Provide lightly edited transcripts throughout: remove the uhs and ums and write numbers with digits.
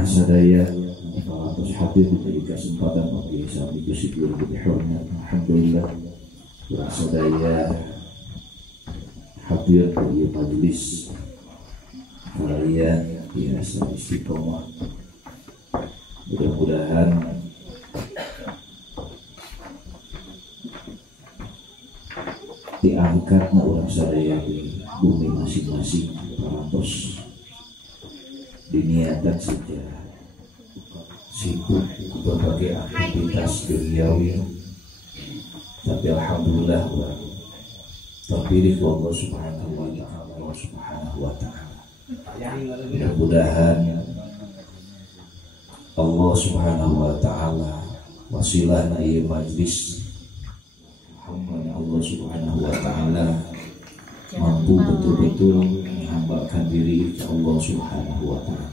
jamaah sadaya terus hadir di kesempatan bagi saat itu syukur dihormat. Alhamdulillah sadaya hadir di majelis kalian biasa istiqomah. Mudah-mudahan diangkatnya orang sadaya di bumi masing-masing parantos diniatan saja sibuk berbagai aktivitas duniawi, tapi alhamdulillah terpilih Allah Subhanahu wa Ta'ala. Mudah-mudahan Allah Subhanahu wa Ta'ala wasilahna ieu majlis Allah Subhanahu wa Ta'ala mampu betul-betul menghambakan diri ke Allah Subhanahu wa Ta'ala.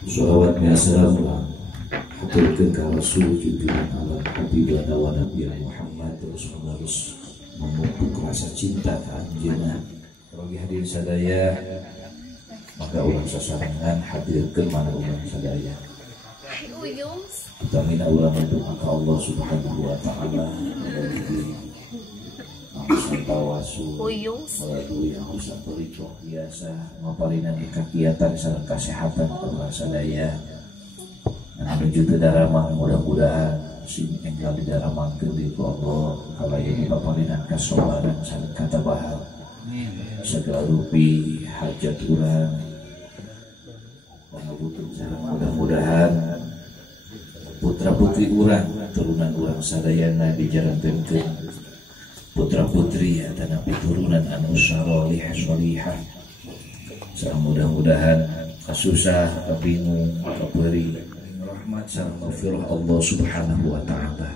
Sholawat dan salam haturkeun ka Rasul junjungan alam Habibana wa Nabiyana Muhammad terus menerus memupuk rasa cinta ke anjeunna. Bagi hadirin sadaya, maka urang sasarangan hadirkeun mana urang sadaya. Utamina urang berdoa ka Allah Subhanahu wa Ta'ala tawasul melalui usaha perikop biasa maparinan kegiatan sareng kesehatan orang sadaya menuju ke daramah. Mudah-mudahan sing enggal di daramah keuli ku Allah kalayan paparinan kasobaran sareng katabahan segala rupi hajat urang pangabutuh sareng mudah-mudahan putra putri urang turunan urang sadayana dijalankeun putra putri dan turunan anu salih salihah. Mudah-mudahan kasusah kabingung kaberi rahmat sareng maghfirah Allah Subhanahu wa Ta'ala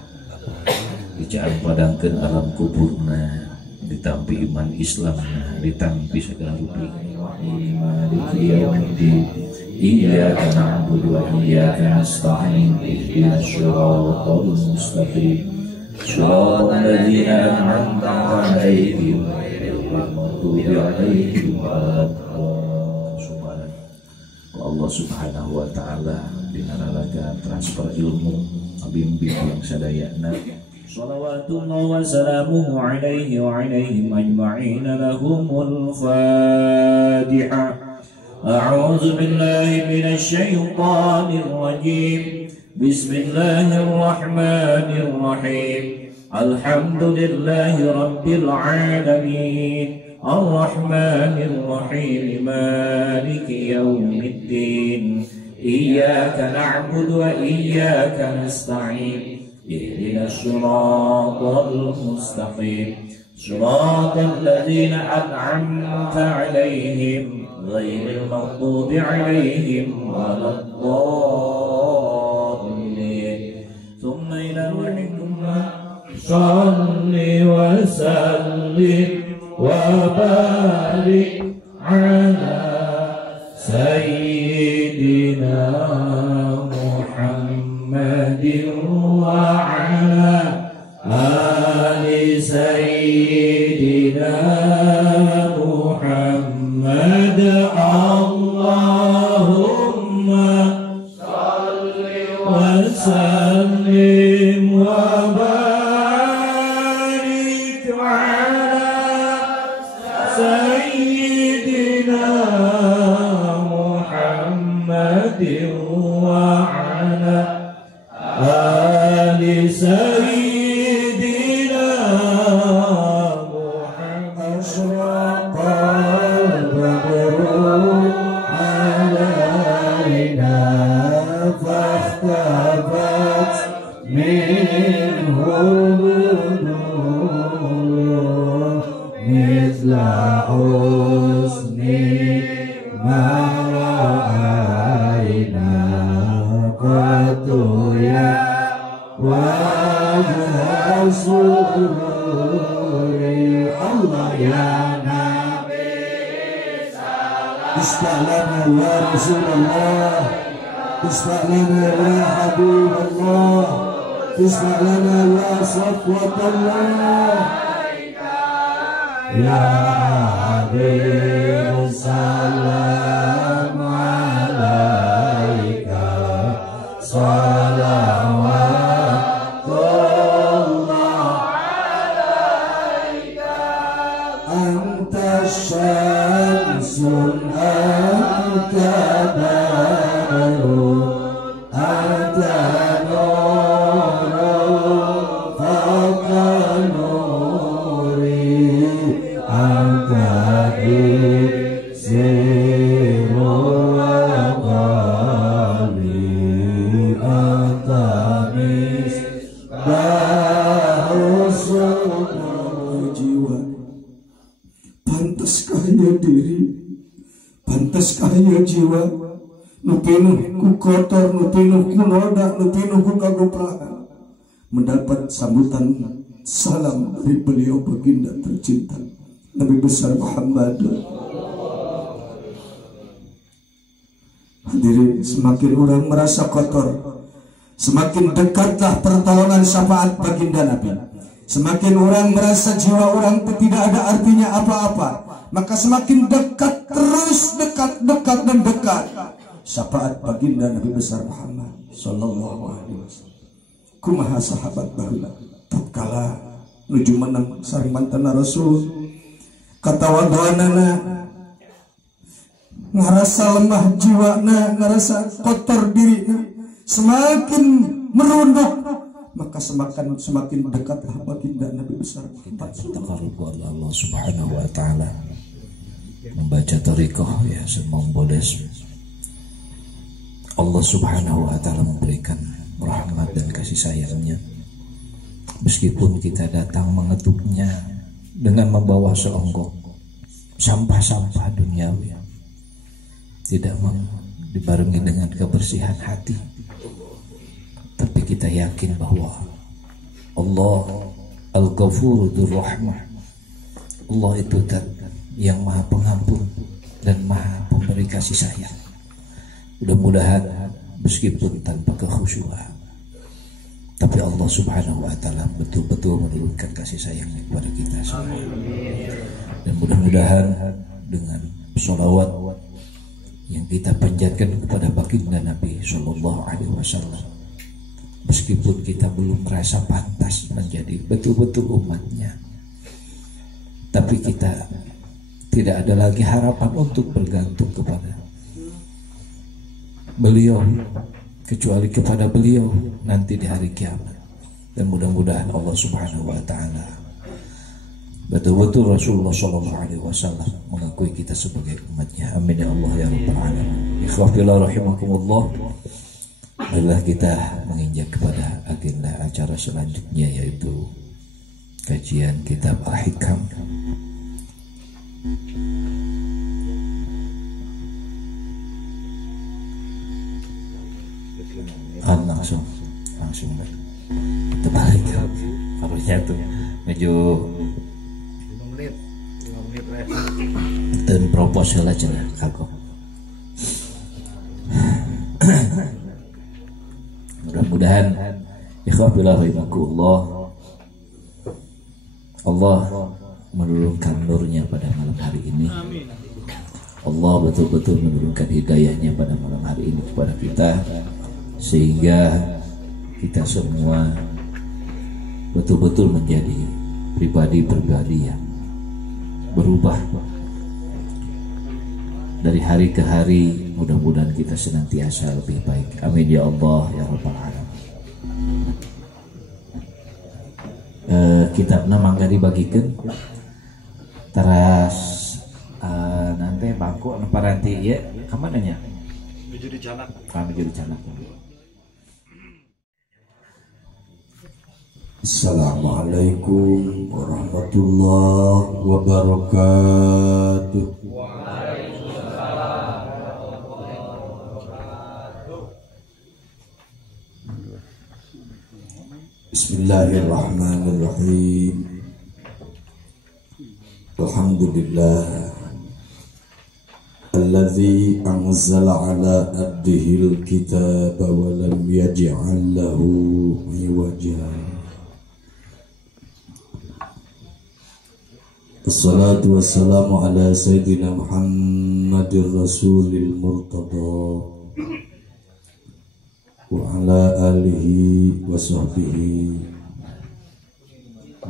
dicaan padangkeun alam kuburna ditampi iman Islamna ditampi segala rupi maliki yaumiddin iyyaka na'budu wa iyyaka nasta'in ihdinas siratal mustaqim صراط الذين أنعمت عليهم غير المغضوب عليهم ولا الضالين. Allah Subhanahu wa Ta'ala dinaralaga transfer ilmu bimbing yang sadayana. Shalawatullah wa salamuhu alaihi wa alaihim ajma'in lahumul Fatiha. A'udzu billahi minasy syaithanir rajim. Bismillahirrahmanirrahim. Alhamdulillahi rabbil alamin. Ar-Rahmanir Rahim. Maliki yaumiddin. Iyyaka na'budu wa iyyaka nasta'in. Ihdinas siratal mustaqim. Siratal ladzina an'amta 'alaihim ghairil maghdubi 'alaihim waladdallin. ثم إلى روحكم صل وسلم وبارك على سيدنا محمد وعلى آل سيدنا محمد. اللهم صل وسلم وبارك على سيدنا محمد وعلى آل سيدنا محمد. أشرق البدر علينا فاختفت منه النور مثل حسن ما رأينا قط يا وجه سرور الله يا نبي سلام. استعلنا يا رسول الله، اسمع لنا يا حبيب الله، اسمع لنا يا صفوة الله يا حبيب. السلام عليك pinuh ku kotor, nu pinuh ku noda, nu pinuh ku kagoplakan, mendapat sambutan salam dari beliau baginda tercinta Nabi besar Muhammad. Hadirin, semakin orang merasa kotor, semakin dekatlah pertolongan syafaat baginda Nabi. Semakin orang merasa jiwa orang itu tidak ada artinya apa-apa, maka semakin dekat, terus dekat dan dekat syafaat baginda Nabi besar Muhammad sallallahu alaihi wasallam. Kumaha sahabat baheula tatkala nuju menang sareng mantana Rasul katawadoanana, ngarasa lemah jiwana, ngarasa kotor dirinya, semakin merunduk, maka semakin dekatlah baginda Nabi besar. Kita takarub kepada Allah Subhanahu wa taala, membaca thariqah ya semambodes. Allah Subhanahu wa taala memberikan rahmat dan kasih sayangnya, meskipun kita datang mengetuknya dengan membawa seonggok sampah-sampah duniawi, tidak dibarengi dengan kebersihan hati, tapi kita yakin bahwa Allah Al-Ghafur Dzur-Rahmah, Allah itu yang maha pengampun dan maha pemberi kasih sayang. Mudah-mudahan meskipun tanpa kekhusyuan, tapi Allah Subhanahu wa taala betul-betul menurunkan kasih sayangnya kepada kita semua. Dan mudah-mudahan dengan sholawat yang kita panjatkan kepada baginda Nabi sallallahu alaihi wasallam, meskipun kita belum merasa pantas menjadi betul-betul umatnya, tapi kita tidak ada lagi harapan untuk bergantung kepada beliau kecuali kepada beliau nanti di hari kiamat. Dan mudah-mudahan Allah Subhanahu wa taala betul-betul Rasulullah sallallahu alaihi wasallam mengakui kita sebagai umatnya. Amin ya Allah ya rabbal alamin. Ikhwafillah rahimakumullah. Marilah kita menginjak kepada agenda acara selanjutnya, yaitu kajian kitab Al-Hikam. Langsung terbalik kalau jatuh menuju 5 menit dan proposal aja lah kagok. Mudah-mudahan ikhwafillah rahimakumullah, Allah menurunkan nurnya pada malam hari ini. Allah betul-betul menurunkan hidayahnya pada malam hari ini kepada kita, sehingga kita semua betul-betul menjadi pribadi-pribadi yang berubah dari hari ke hari. Mudah-mudahan kita senantiasa lebih baik. Amin ya Allah ya rabbal alamin. Kitabna mangga dibagikan teras nanti bangku paranti ya kemana nya menuju di Canak. Menuju di Canak. Assalamualaikum warahmatullahi wabarakatuh. Bismillahirrahmanirrahim. Alhamdulillah alladzi anzala ala abdihil kitaba wa lam yaj'al lahu iwaja. Assalatu wassalamu ala sayyidina Muhammadir Rasulil Murtada wa ala alihi wa sahbihi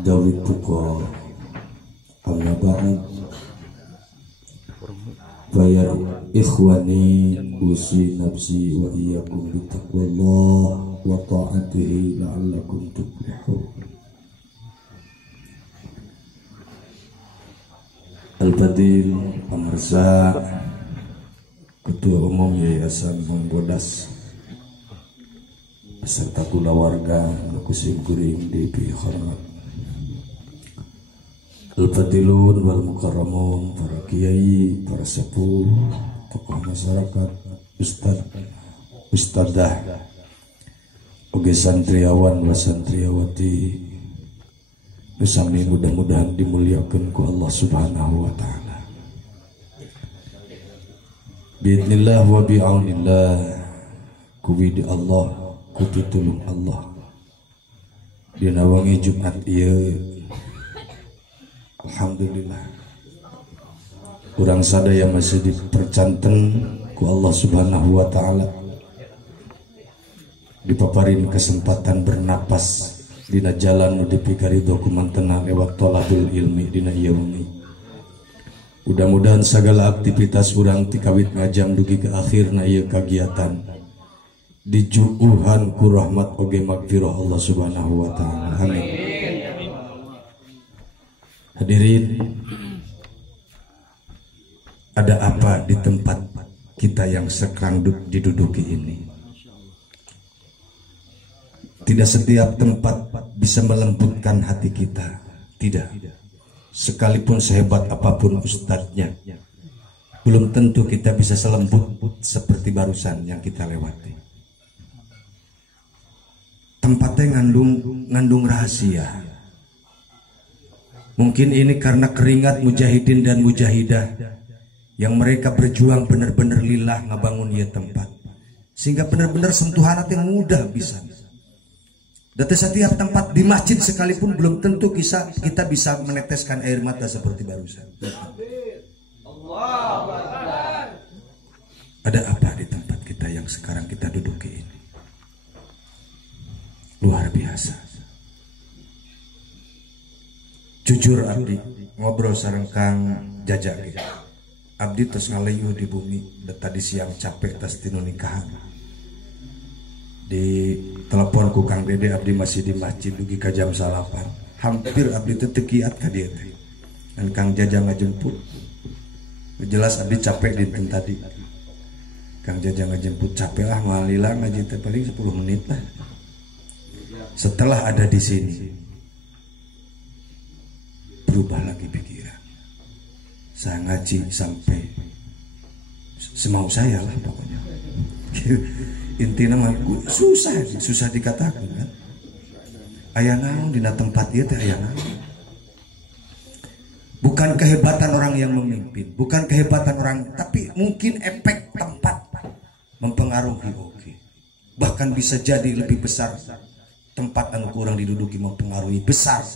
dawit tuqa. Amma ba'd, ya ikhwani usi nafsi wa iyyakum bittaqwallah wa ta'atihi la'allakum tuflihun. Al-Fadil pemirsa, Ketua Umum Yayasan Menggodas beserta kula warga Kusim Kuring DP Hormat, Al-Fadilun wal Mukarramun, para kiai, para sepuh, tokoh masyarakat, Ustadzah oge santriawan wa santriawati sami mudah-mudahan dimuliakan ku Allah Subhanahu wa taala. Biidznillah wa bi'aunillah, ku widi Allah, ku pitulung Allah. Dina wangi Jumat ieu alhamdulillah urang sadaya masih dipercanten ku Allah Subhanahu wa taala, dipaparin kesempatan bernapas dina jalan nu dipikari dokumentena lewat tolabul ilmi dina ieu wengi. Mudah-mudahan segala aktivitas urang ti kawit ngajam dugi ke akhirna ieu kagiatan dijuuhan ku rahmat oge magfirah Allah Subhanahu wa taala. Amin. Hadirin, ada apa di tempat kita yang sekarang diduduki ini? Tidak setiap tempat bisa melembutkan hati kita. Tidak. Sekalipun sehebat apapun ustadznya, belum tentu kita bisa selembut seperti barusan yang kita lewati. Tempatnya ngandung rahasia. Mungkin ini karena keringat mujahidin dan mujahidah yang mereka berjuang benar-benar lillah ngabangun ieu tempat, sehingga benar-benar sentuhan hati mudah bisa. Dan setiap tempat di masjid sekalipun belum tentu kita bisa meneteskan air mata seperti barusan. Ada apa di tempat kita yang sekarang kita duduki ini? Luar biasa. Jujur abdi ngobrol sareng Kang Jaja gitu. Abdi terus ngaleyuh di bumi, tadi siang capek tas tinu nikahan. Di telepon ku Kang Dede, abdi masih di masjid dugi ka jam 8. Hampir abdi teu kiat ka dieu teh. Dan Kang Jaja ngajemput. Jelas abdi capek dinten tadi. Kang Jaja ngajemput, capek lah malila ngaji teh paling 10 menit lah. Setelah ada di sini, berubah lagi pikiran. Saya ngaji sampai semau saya lah pokoknya. Intinya mah susah dikatakan kan. Aya naon dina tempat ieu teh aya naon. Bukan kehebatan orang yang memimpin, bukan kehebatan orang, tapi mungkin efek tempat mempengaruhi. Oke. Bahkan bisa jadi lebih besar tempat anu kurang diduduki mempengaruhi besar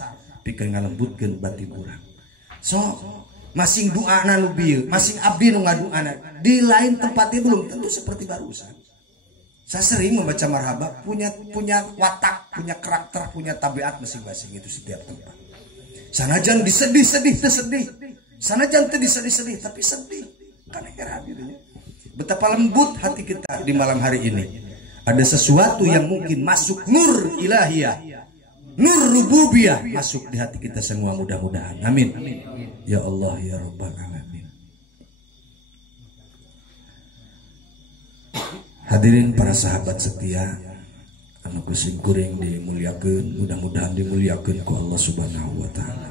pikeun ngalembutkeun batin urang. So masing doana nu bieu, masing abdi nu ngadoana di lain tempatnya belum tentu seperti barusan. Saya sering membaca marhaba, punya watak, punya karakter, punya tabiat masing-masing itu setiap tempat. Sanajan disedih, sanajan teu disedih, tapi sedih. Karena kira hadirnya. Betapa lembut hati kita di malam hari ini. Ada sesuatu yang mungkin masuk nur ilahiyah, nur rububiyah masuk di hati kita semua mudah-mudahan. Amin. Ya Allah ya Rabbal alamin. Hadirin para sahabat setia, anu kuring kuring dimuliakeun, mudah-mudahan dimuliakeun ku Allah Subhanahu wa taala.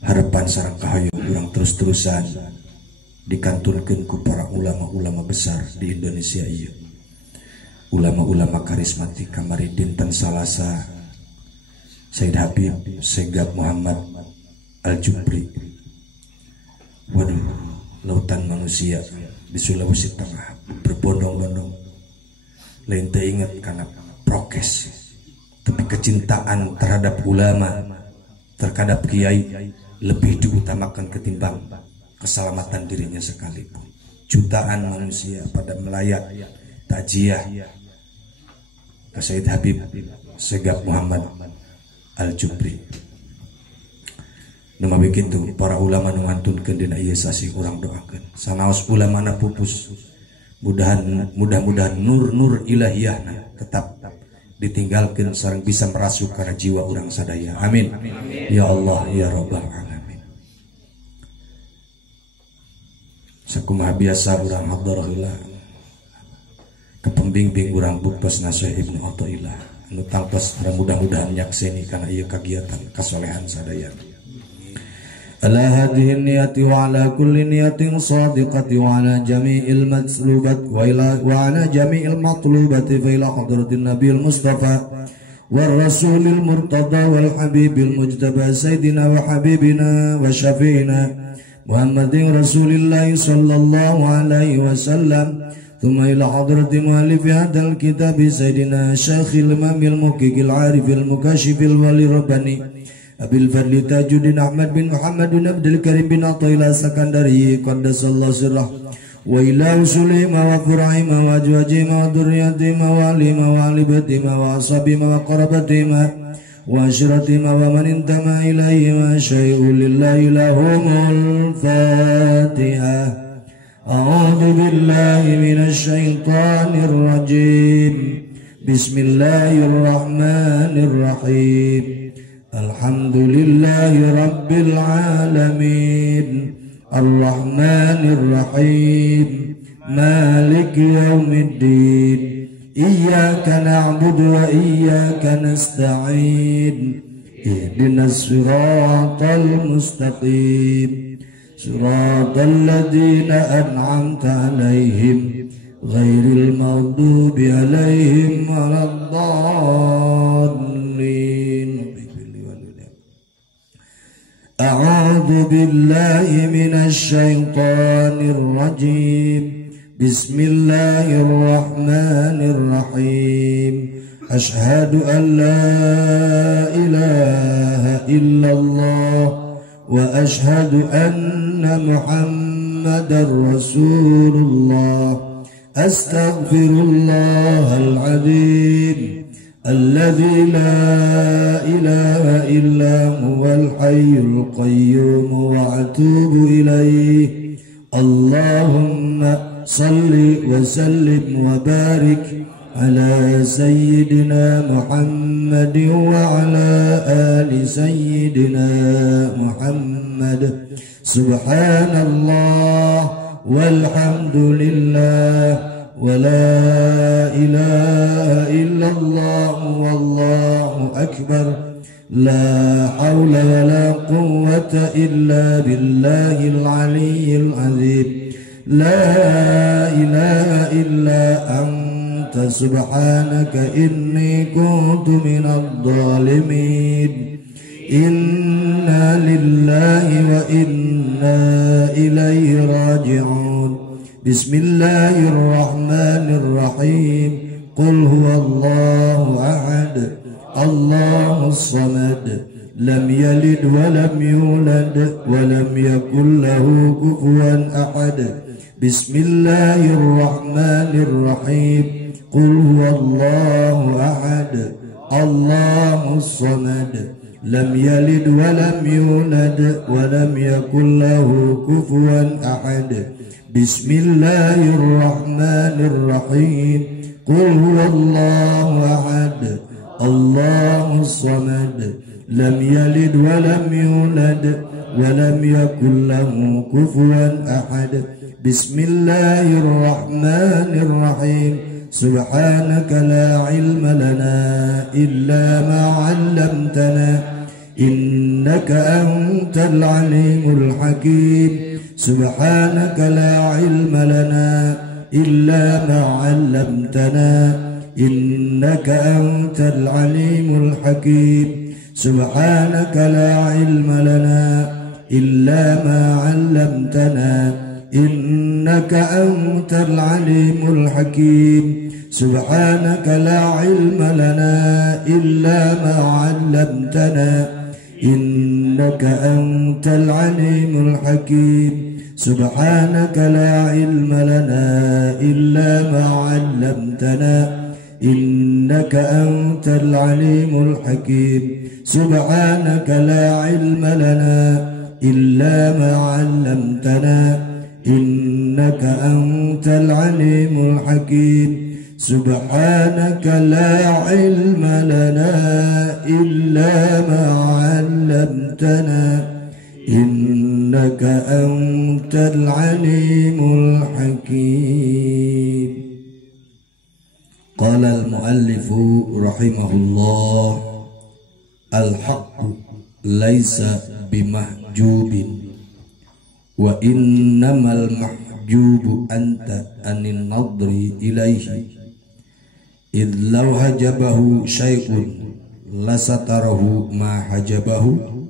Harapan sareng kahayu urang terus-terusan dikanturkeun ku para ulama-ulama besar di Indonesia ieu. Ulama-ulama karismatik kamari dinten Salasa Sayyid Habib Segap Muhammad Al-Jubri. Waduh, lautan manusia di Sulawesi Tengah berbondong-bondong. Lain teu ingat karena prokes, tapi kecintaan terhadap ulama, terhadap kiai lebih diutamakan ketimbang keselamatan dirinya sekalipun. Jutaan manusia pada melayat takziah ke Sayyid Habib Segap Muhammad Al-Jubri. Nama bikin tuh para ulama ngantunkeun dina ieu sasi urang doakeun. Sanaos ulamana pupus, mudah-mudahan nur ilahiyahna tetap ditinggalkeun sareng bisa merasuk kana jiwa urang sadaya. Amin. Ya Allah ya Rabbal alamin. Sakumaha biasa urang hadarah heula ka pembimbing urang buktos Syekh Ibnu Athaillah anu tangtos mudah-mudahan nyakseni kana ieu kagiatan kasolehan sadaya. على هذه النية وعلى كل نية صادقة وعلى جميع المطلوبات وعلى جميع المطلوبات فإلى حضرة النبي المصطفى والرسول المرتضى والحبيب المجتبى سيدنا وحبيبنا وشفينا محمد رسول الله صلى الله عليه وسلم ثم إلى حضرة مؤلف هذا الكتاب سيدنا شيخ الإمام المحقق العارف المكاشف الولي الرباني أبي الفضل تاج الدين أحمد بن محمد بن عبد الكريم بن عطية السكندري قدس الله سره وإلى أصولهما وفروعهما وأزواجهما وذرياتهما وأهلهما وأهل بيتهما وأصحابهما وقرابتهما وعشيرتهما ومن انتمى إليهما شيء لله لهم الفاتحة. أعوذ بالله من الشيطان الرجيم. بسم الله الرحمن الرحيم. الحمد لله رب العالمين الرحمن الرحيم مالك يوم الدين إياك نعبد وإياك نستعين اهدنا الصراط المستقيم صراط الذين أنعمت عليهم غير المغضوب عليهم ولا الضالين. أعوذ بالله من الشيطان الرجيم. بسم الله الرحمن الرحيم. أشهد أن لا إله إلا الله وأشهد أن محمدا رسول الله. أستغفر الله العظيم الذي لا إله إلا هو الحي القيوم وأتوب إليه. اللهم صل وسلم وبارك على سيدنا محمد وعلى آل سيدنا محمد. سبحان الله والحمد لله ولا إله إلا الله والله أكبر. لا حول ولا قوة إلا بالله العلي العظيم. لا إله إلا أنت سبحانك إني كنت من الظالمين. إنا لله وإنا إليه راجعون. بسم الله الرحمن الرحيم. قل هو الله أحد الله الصمد لم يلد ولم يولد ولم يكن له كفوا أحد. بسم الله الرحمن الرحيم. قل هو الله أحد الله الصمد لم يلد ولم يولد ولم يكن له كفوا أحد. بسم الله الرحمن الرحيم. قل هو الله أحد الله الصمد لم يلد ولم يولد ولم يكن له كفوا أحد. بسم الله الرحمن الرحيم. سبحانك لا علم لنا إلا ما علمتنا إنك أنت العليم الحكيم. سبحانك لا علم لنا إلا ما علمتنا إنك أنت العليم الحكيم. سبحانك لا علم لنا إلا ما علمتنا إنك أنت العليم الحكيم. سبحانك لا علم لنا إلا ما علمتنا إنك أنت العليم الحكيم. سبحانك لا علم لنا إلا ما علمتنا إنك أنت العليم الحكيم. سبحانك لا علم لنا إلا ما علمتنا إنك أنت العليم الحكيم. سبحانك لا علم لنا إلا ما علمتنا إنك أنت العليم الحكيم. قال المؤلف رحمه الله: الحق laisa bimahjubin wa innamal mahjubu anta anin nadri ilaihi id law hajabahu syai'un lasatarahu ma hajabahu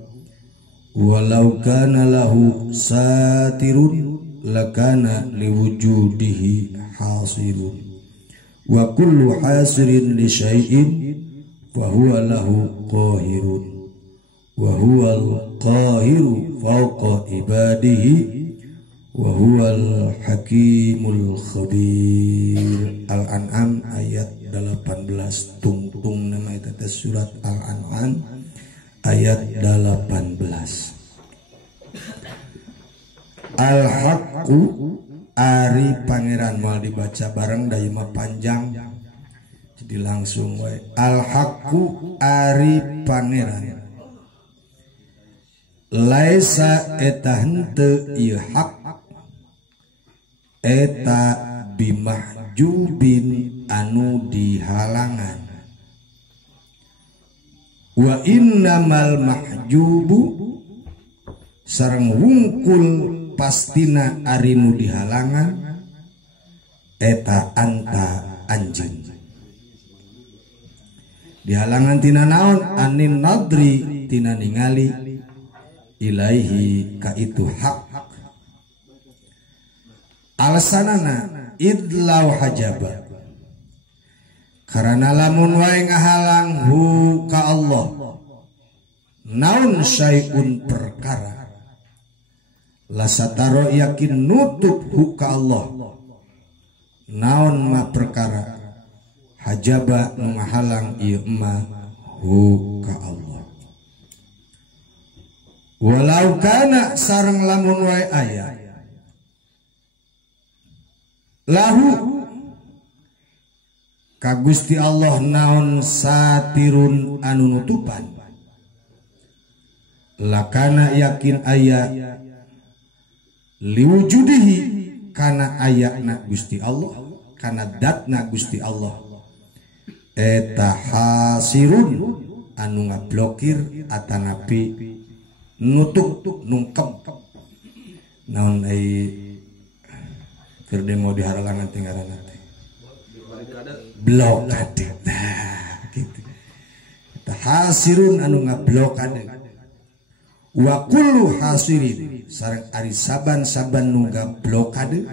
walau kana lahu satirun lakana liwujudihi hasilun wa kullu hasirin li syai'in fa huwa lahu qahirun wa huwal qahiru fawqa ibadihi wa huwal hakimul khabir. Al-An'am ayat 18 tungtung nama itu surat Al-An'am ayat 18. Al-Haqqu ari pangeran mal dibaca bareng da mah panjang jadi langsung we. Al-Haqqu ari pangeran laisa eta henteu ieu hak eta bimahjubin anu dihalangan wa innamal mahjubu sareng wungkul pastina ari nu dihalangan eta anta anjeun dihalangan tina naon anin nadri tina ningali ilaihi ka itu hak alasanana idlaw hajaba karena lamun wae ngahalang hu ka Allah naun syai'un perkara lasataro yakin nutup hu ka Allah naun ma perkara hajaba nu ngahalang ieu ma hu ka Allah walau kana sareng lamun wae aya lahu ka Gusti Allah naon satirun anu nutupan lakana yakin aya liwujudihi kana ayana Gusti Allah kana datna Gusti Allah eta hasirun anu ngablokir atanapi nutup nungkep naon ai keur demo di haralangan tinggalan teh blokade nah gitu eta hasirun anu ngablokade wa kullu hasirin sareng ari saban-saban nu ngablokade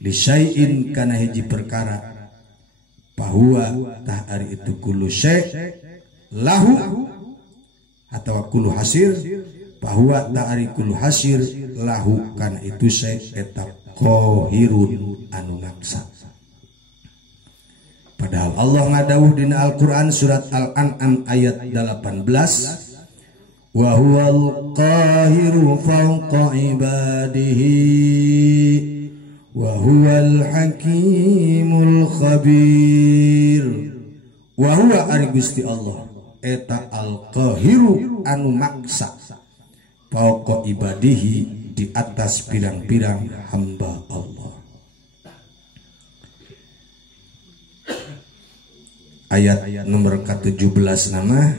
li syai'in kana hiji perkara bahwa tah ari itu kullu syai' lahu atau kullu hasir bahwa ta'ari kullu hasir lahu kana itu syai' eta qahirun anu ngaksa. Padahal Allah ngadawuh dina Al-Qur'an surat Al-An'am ayat 18 wa huwal qahiru fawqa ibadihi wa huwal hakimul khabir wa huwa ari Gusti Allah eta al-qahiru anu maksa fawqa ibadihi di atas pirang-pirang hamba Allah. Ayat nomor ke-17 nama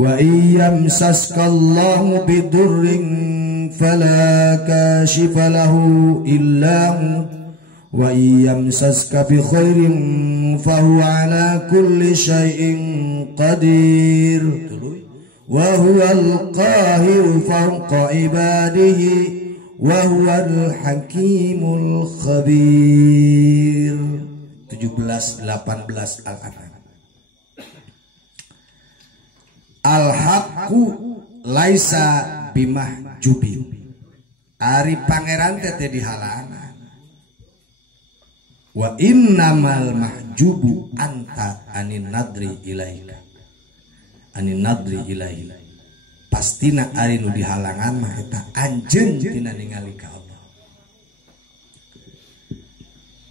wa iyamsaskallahu bidurrin fala kashifa lahu illa wa iyamsaska bi khairin fahuwa ala kulli syai'in qadir wa huwal qahiru fawqa ibadihi wa huwal hakimul khabir. 17-18 Al-An'am. Al-haqqu laisa bimahjubin ari pangeran teh dihalangan wa innamal mahjubu anta anin nadri ilaika anin nadri ilaika pastina ari nu dihalangan mah eta anjeun tina ningali ka Allah.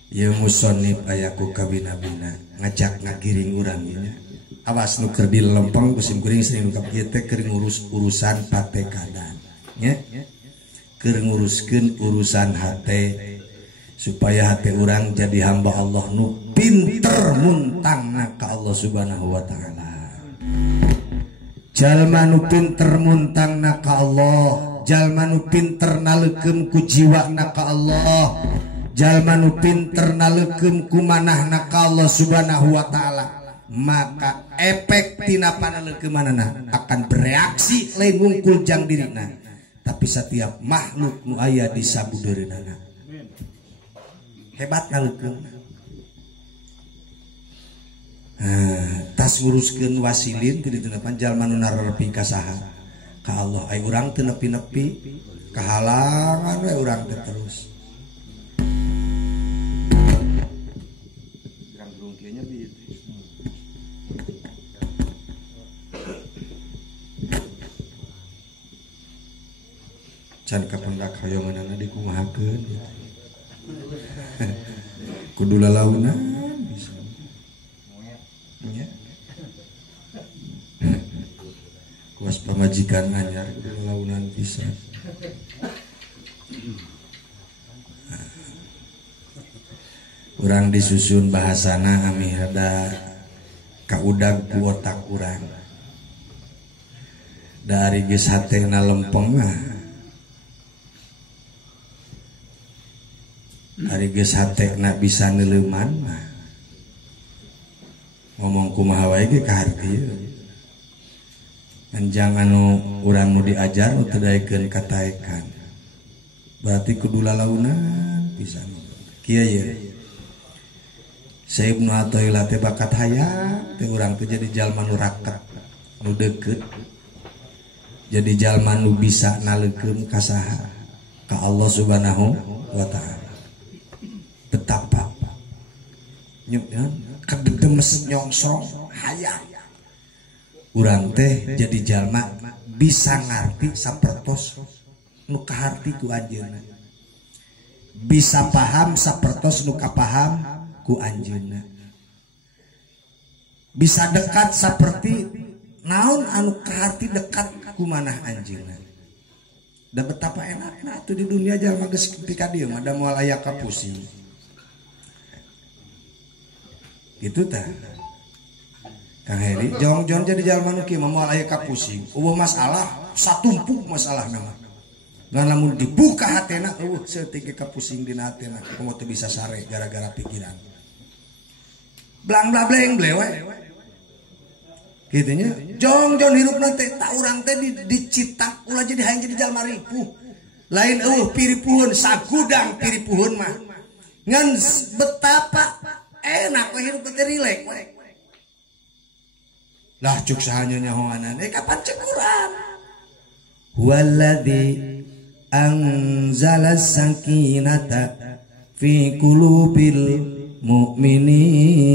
Ya musannif ayaku kabina-bina ngajak ngagiring urang nya awas nu keur di lempeng kusim kuring sering ka kieu teh keur ngurus urusan patekadan nya keur nguruskeun urusan hate supaya hati orang jadi hamba Allah nu pinter muntangna ka Allah Subhanahu wa taala. jalma nu pinter muntangna ka Allah, jalma nu pinter naleukeum ku jiwana ka Allah, jalma nu pinter naleukeum ku manahna ka Allah subhanahu wa ta'ala, maka efek tina panaleukeumana akan bereaksi lain wungkul jang dirina, tapi setiap makhluk nu aya di sabudeureunan hebat naleukeum. Tas nguruskeun wasilin ti ditu pan jalma nu narepi ka saha ka Allah, ai urang teu nepi-nepi kahalangan we urang teh terus. Can kapendak hayomanana dikumahakeun kudu lalaunan bisa nya kuas pamajikan anyar kudu lalaunan bisa. Urang disusun bahasana ami hada kaudag ku otak urang dari geus hatena lempeng mah hari geus hatena bisa neuleuman mah ngomong kumaha wae ge ka harti anjang anu urang nu diajar nu teu daekeun kataekan berarti kudu lalaunan pisan kieu ye. Saya Ibnu Athaillah teh bakat hayang teh urang teh jadi jalma nu raket nu deukeut, jadi jalma nu bisa naleukeun ka saha ka Allah subhanahu wa ta'ala. Betapa kadegemes nyongsrong hayang urang teh jadi jalma bisa ngarti sapertos nu kaharti ku anjeunna, bisa paham sapertos nu kapaham ku anjeunna, bisa dekat seperti naon anu kaharti dekat ku manah anjeunna. Da betapa enakna atuh di dunia jalma geus pika dieu mah da moal aya kapusing. Gitu tah. Kang Heri, jong-jong jadi jalma nu kieu mah moal aya kapusing. Eueuh masalah, satumpuk masalah mah. Ngan lamun dibuka hatena, seeutik kapusing dina hatena, kumaha teu bisa sare gara-gara pikiran. Blang blang bleng blewe. Kitu nya. Jong-jong hirupna teh ta urang teh dicitak ulah jadi hayang jadi jalma ripuh. Lain piripuhun sagudang piripuhun mah. Ngan betapa enak we hirup teh rileks we. Lah cuk sahanya nyahoanan kapan cekurang. Walladzi anzala sakinata fi qulubil mu'minin.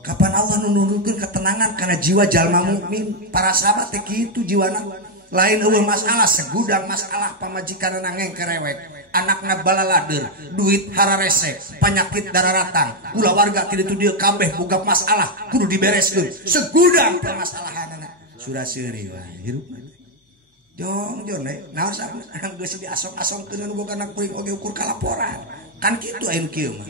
Kapan Allah nunurkeun ketenangan karena jiwa jalma mukmin, para sahabat teh kitu jiwana. Lain eueuh masalah segudang masalah pamajikanna nangeng kerewek, anakna balalader, duit hararese, penyakit dararatang, ulah warga kitu dieu kabeh boga masalah kudu dibereskeun. Segudang permasalahanna sudah seuri wae hirupna. Jong naon sareng geus diasong-asongkeun nu boga anak kuring oge ukur kalaporan. Kan kitu aya kieu mah.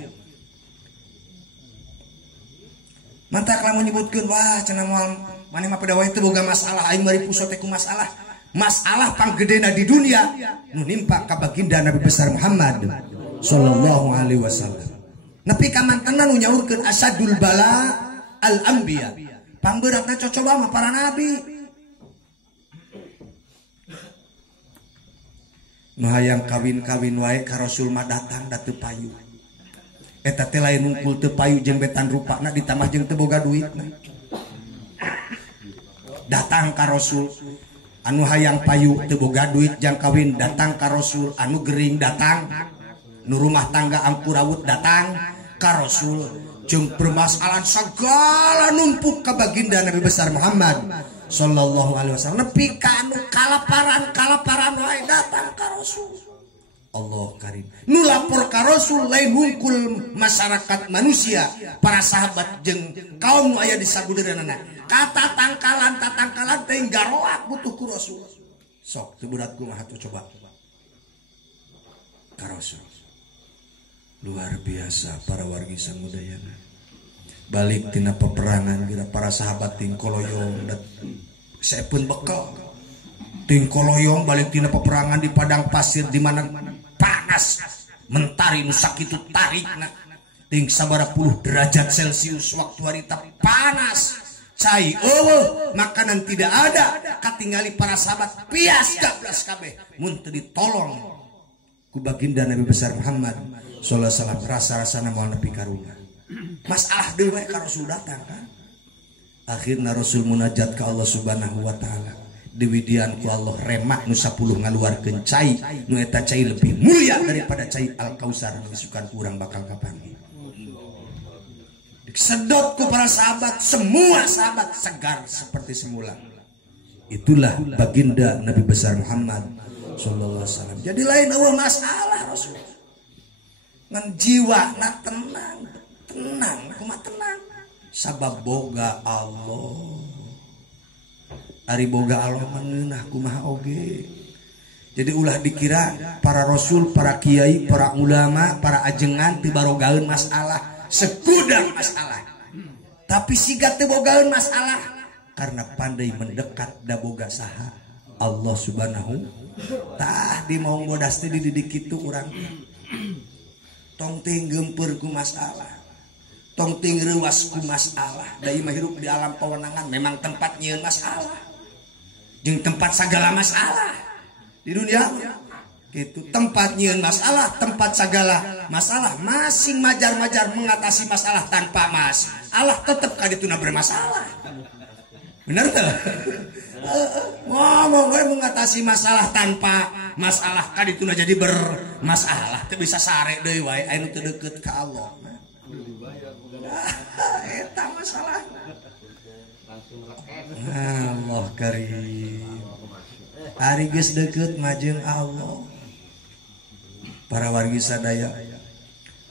Mantak lamun nyebutkeun wah cenah moal maneh mah pada wae teu boga masalah aing mari puso teh ku masalah. Masalah panggedena di dunia nu nimpa ka baginda Nabi besar Muhammad sallallahu alaihi wasallam. Nepi ka mantena nu nyaurkeun asadul bala al anbiya. Pangberatna cocoba mah para nabi. Nu hayang kawin-kawin wae ka Rasul mah datang da teu payu. Eta teh lain nungkul teu payu jeung betan rupana ditambah jeung teu boga duitna. Datang ka Rasul anu hayang payu teu boga duit jang kawin datang ka Rasul, anu gering datang, nu rumah tangga ampurawut datang ka Rasul jeung permasalahan segala numpuk ka baginda Nabi besar Muhammad sallallahu alaihi wasallam. Nepi ka anu kalaparan wae datang ka Rasul. Allah karim. Nu lapor ka Rasul lain hungkul masyarakat manusia, para sahabat jeung kaum nu aya di sabudeurana. Kata tangkalan teh garoak butuh ku Rasul. Sok teu berat kumaha tuh coba. Ka Rasul. Luar biasa para wargi samudayana. balik tina peperangan kira para sahabat ting koloyong dan saya pun bekal ting koloyong balik tina peperangan di padang pasir di mana panas mentari nusak itu tarik ting sabara puluh derajat celcius waktu hari panas cai makanan tidak ada katinggali para sahabat pias gablas kabeh mun teu ditolong ku baginda Nabi besar Muhammad sallallahu alaihi wasallam rasa-rasana moal nepi ka rumah masalah deui we ka Rasul datang kan akhirna Rasul munajat ka Allah Subhanahu wa taala diwidian ku Allah remak nu 10 ngaluarkeun cai nu eta cai lebih mulia daripada cai Al-Kausar nu disukan kurang bakal kapanggih sedot ku para sahabat semua sahabat segar seperti semula itulah baginda Nabi besar Muhammad sallallahu alaihi wasallam jadi lain eueuh masalah Rasul ngan jiwa na tenang kumaha tenang sabab boga Allah ari boga Allah meunah kumaha oge jadi ulah dikira para rasul para kiai para ulama para ajengan teu barogaeun masalah segudang masalah tapi siga teu bogaeun masalah karena pandai mendekat da boga saha Allah Subhanahu tah di mau bodas teh dididik kitu urang tong ting gempeur ku masalah tong ting reuas ku masalah da ieu mah hirup di alam pawenangan memang tempat nyieun masalah jeung tempat sagala masalah di dunia gitu tempat nyieun masalah tempat sagala masalah masing majar-majar mengatasi masalah tanpa masalah tetap kadituna bermasalah bener tuh ngomong gue mengatasi masalah tanpa masalah kadituna jadi bermasalah teu bisa sare deui wae anu teu deukeut ka Allah eta masalah Allah karim ari geus deukeut majeng Allah para wargi sadaya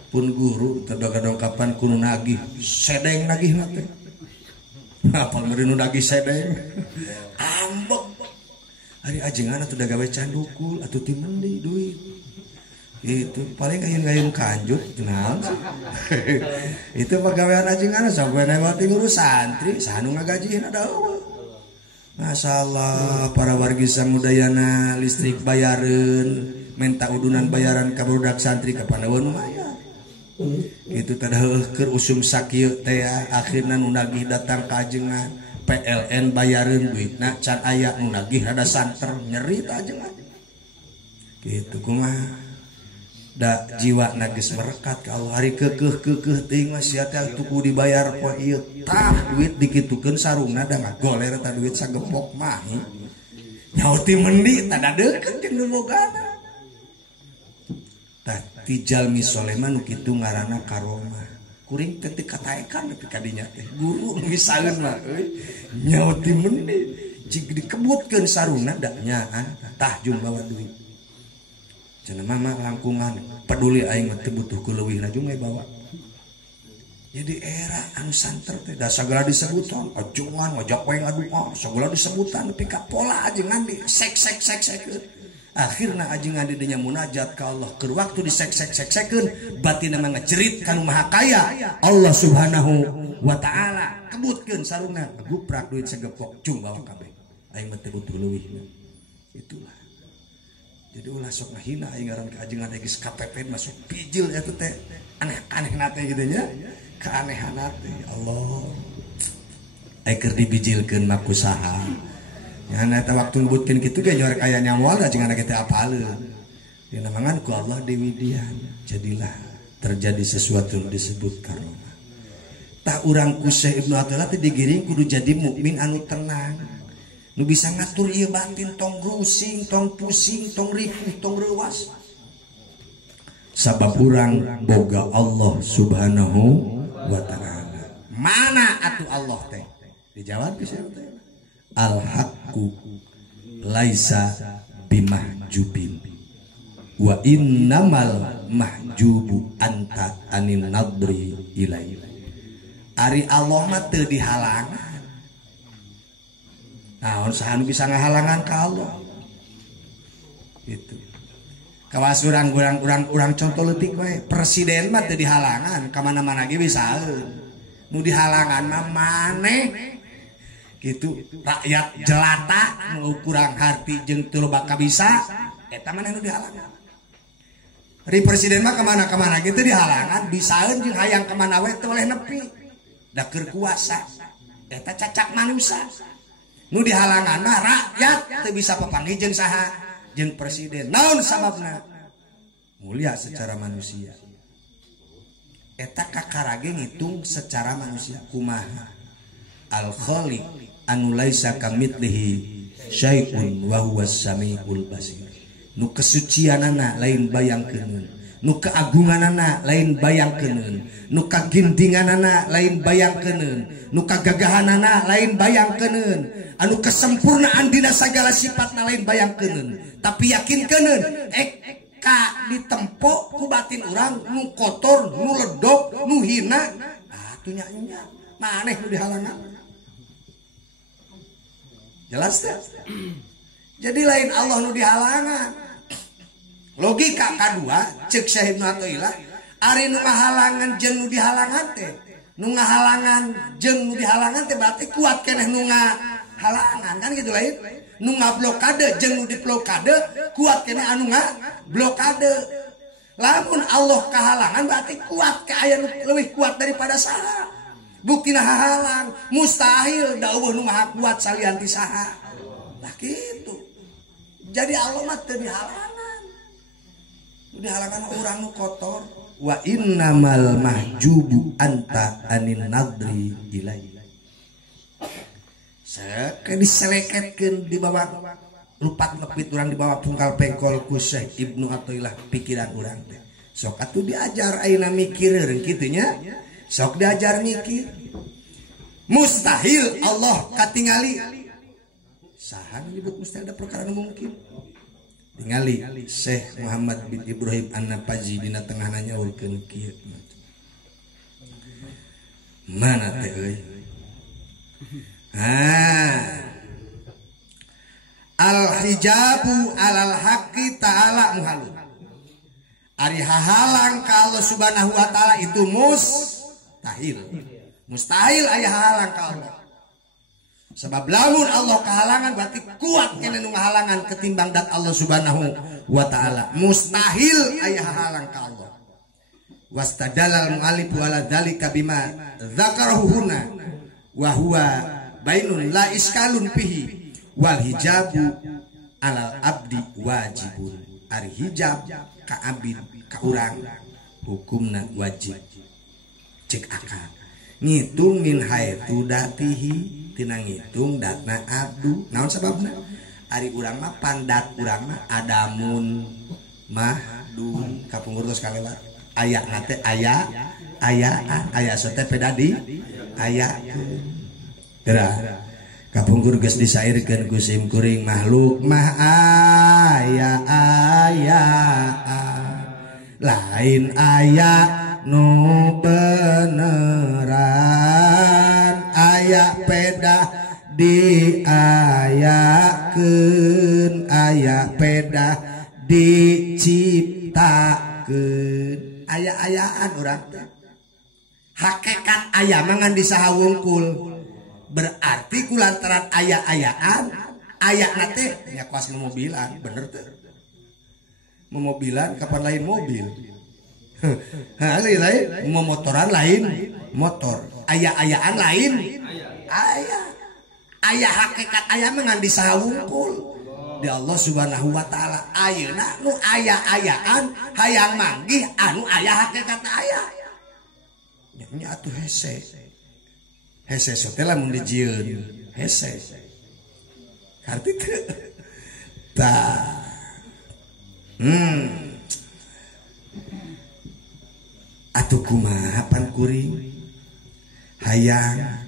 pun guru terdoka-dokapan kudu nagih sedeng nagih teh apa meureun nagih sedeng ambek ari ajengan atuh da gawe candukul atuh ti mendi duit itu paling gayung-gayung kanjut kenal itu pegawaian ajengan sampai lewat ngurus santri sanu ngagajiin ada masalah para wargi samudayana listrik bayareun minta udunan bayaran ka budak santri ka pandaweun bayar itu teh keur usum sakieu teh akhirna nu nagih datang ka ajengan PLN bayareun duitna can aya nu nagih ada santer nyeri ta ajengan kitu kumaha da jiwa nagis merekat ka Allah hari keukeuh teuing mah sia teh tuku dibayar poe ieu tah duit dikitukeun sarungna da ngagoler eta duit sagepok mah nyaho ti mendi tada deukeut jeung nu bogana tah ti jalmi Soleman nu kitu ngaranna Karomah kuring teh teu kataekan nepi ka dinya teh guru misalkeun mah euy nyaho ti mendi jig dikebutkeun sarungna da nyaan tah jung bawa duit cenah mama langkungan peduli aing mah teu butuh ku leuwihna jeung bawa jadi era anu santer teh da sagala disebutan ajengan ngajak wae ngadoa sagala disebutan nepi ka pola ajengan di sek akhirna ajengan di dinya munajat ka Allah keur waktu di sek batinna mah ngecerit kanu maha kaya Allah Subhanahu wa taala kebutkeun sarungna guprak duit sagepok cung bawa kabeh aing mah teu butuh leuwihna itulah jadi ulah sok ngahina aing ngaran ka ajengan geus KPP masuk pijil eta teh aneh-aneh nate kitu nya keanehan teh Allah ai keur dibijilkeun mah ku saha nya eta waktu ngubutkeun kitu ge nyorek aya nyawa ajengan teh apaleun dina mangan ku Allah diwidian jadilah terjadi sesuatu yang disebut karomah tah urang ku Syekh Ibnu Athaillah teh digiring kudu jadi mukmin anu tenang nu bisa ngatur ieu batin tong rusing tong pusing tong ripuh tong reuas sabab urang boga Allah Subhanahu wa taala mana atuh Allah teh dijawab bisa teh al haqqu laisa bimahjubin wa innamal mahjubu anta anin nadri ilai ari Allah mah teu dihalangan nah usaha bisa ngahalangan ka Allah itu kawas urang contoh leutik we presiden mah teu dihalangan ka mana-mana ge bisaeun nu dihalangan mah maneh gitu rakyat jelata nu kurang harti jeung teu loba kabisa eta maneh nu dihalangan. Ri presiden mah kemana-kemana gitu dihalangan bisaeun jeung hayang kemana we teu oleh nepi da keur kuasa eta cacak manusia. Nu dihalangan mah rakyat teu bisa papanggih jeung saha jeung presiden. Naon sababna? Mulia secara manusia. Eta kakarage ngitung secara manusia kumaha. Al-Khaliq anu laisa kamitslihi syai'un wa huwas samiul basir. Nu kesucianana lain bayangkeun, nu keagunganana lain bayangkeun, nu kagindinganana lain bayangkeun, nu kagagahanana lain bayangkeun, anu kesempurnaan dina sagala sifatna lain bayangkeun. Tapi yakinkeun ka ditempo ku batin urang nu kotor, nu ledok, nu hina, atuh nya maneh nu dihalangan. Jelas teh? Jadi lain Allah nu dihalangan. Logika kadua ceuk Syekh Ibnu Athaillah ari nu ngahalangan jeung nu dihalangan teh. Nu ngahalangan jeung nu dihalangan teh berarti kuat keneh nu ngahalangan kan gitu lain. Nu ngablokade jeung nu diblokade kuat keneh anu ngablokade. Lamun Allah kahalangan berarti kuat ka aya nu leuwih kuat daripada saha. Buktina hahalang mustahil dawuh nu maha kuat salian ti saha. Lah kitu. Jadi Allah mah teu dihalangan. Dihalangan urang nu kotor. Wa innamal mahjubu anta anin nadri ilai. Sake diseleketkeun di bawah lupat lepit urang di bawah pungkal pengkol ku Syekh Ibnu Athaillah pikiran urang teh. Sok atuh diajar ayeuna mikireureun kitu nya. Sok diajar mikir. Mustahil Allah katingali. Saha nyebut mustahil da perkara nu mungkin. Tingali Syekh Muhammad bin Ibrahim An-Napaji dina tengahna nyaurkeun kieu. Mana teh euy? Al-hijabu alal haqqi ta'ala muhalun. Ari hahalang ka Allah Subhanahu wa taala itu mustahil. Mustahil aya halang ka Allah. Sebab lamun Allah kehalangan berarti kuat kena nu ngahalangan ketimbang dat Allah Subhanahu wa taala. Mustahil aya halang ka Allah. Wastadalal mu'allif ala dzalika bima dzakarahu huna wa huwa bainun la iskalun fihi wal hijabu alal abdi wajibun. Ari hijab ka abdi ka urang hukumna wajib. Cek akal ngitung min haitsu datihi tina ngitung datna abdu. Naon sababna? Ari urang mah pandat urang mah adamun mahdun kapungurtos kalewat aya nate aya sote pedadi aya geura kapungkur geus disairkeun ku sim kuring makhluk mah aya lain aya nu beneran aya pedah diayakeun aya pedah diciptakeun aya-ayaan urang teh hakikat aya mangan disaha wungkul berarti kulantaran aya-ayaan aya nate nya kuas mobilan bener teh mobilan kapan lain mobil lain motoran lain motor aya-ayaan lain aya hakikat aya mangan disaha wungkul di Allah Subhanahu wa taala. Ayeuna nu aya-ayaan hayang manggih anu aya hakikat aya nya atuh hese teh lamun dijieun hese arti teu tah atuh kumaha pan kuring hayang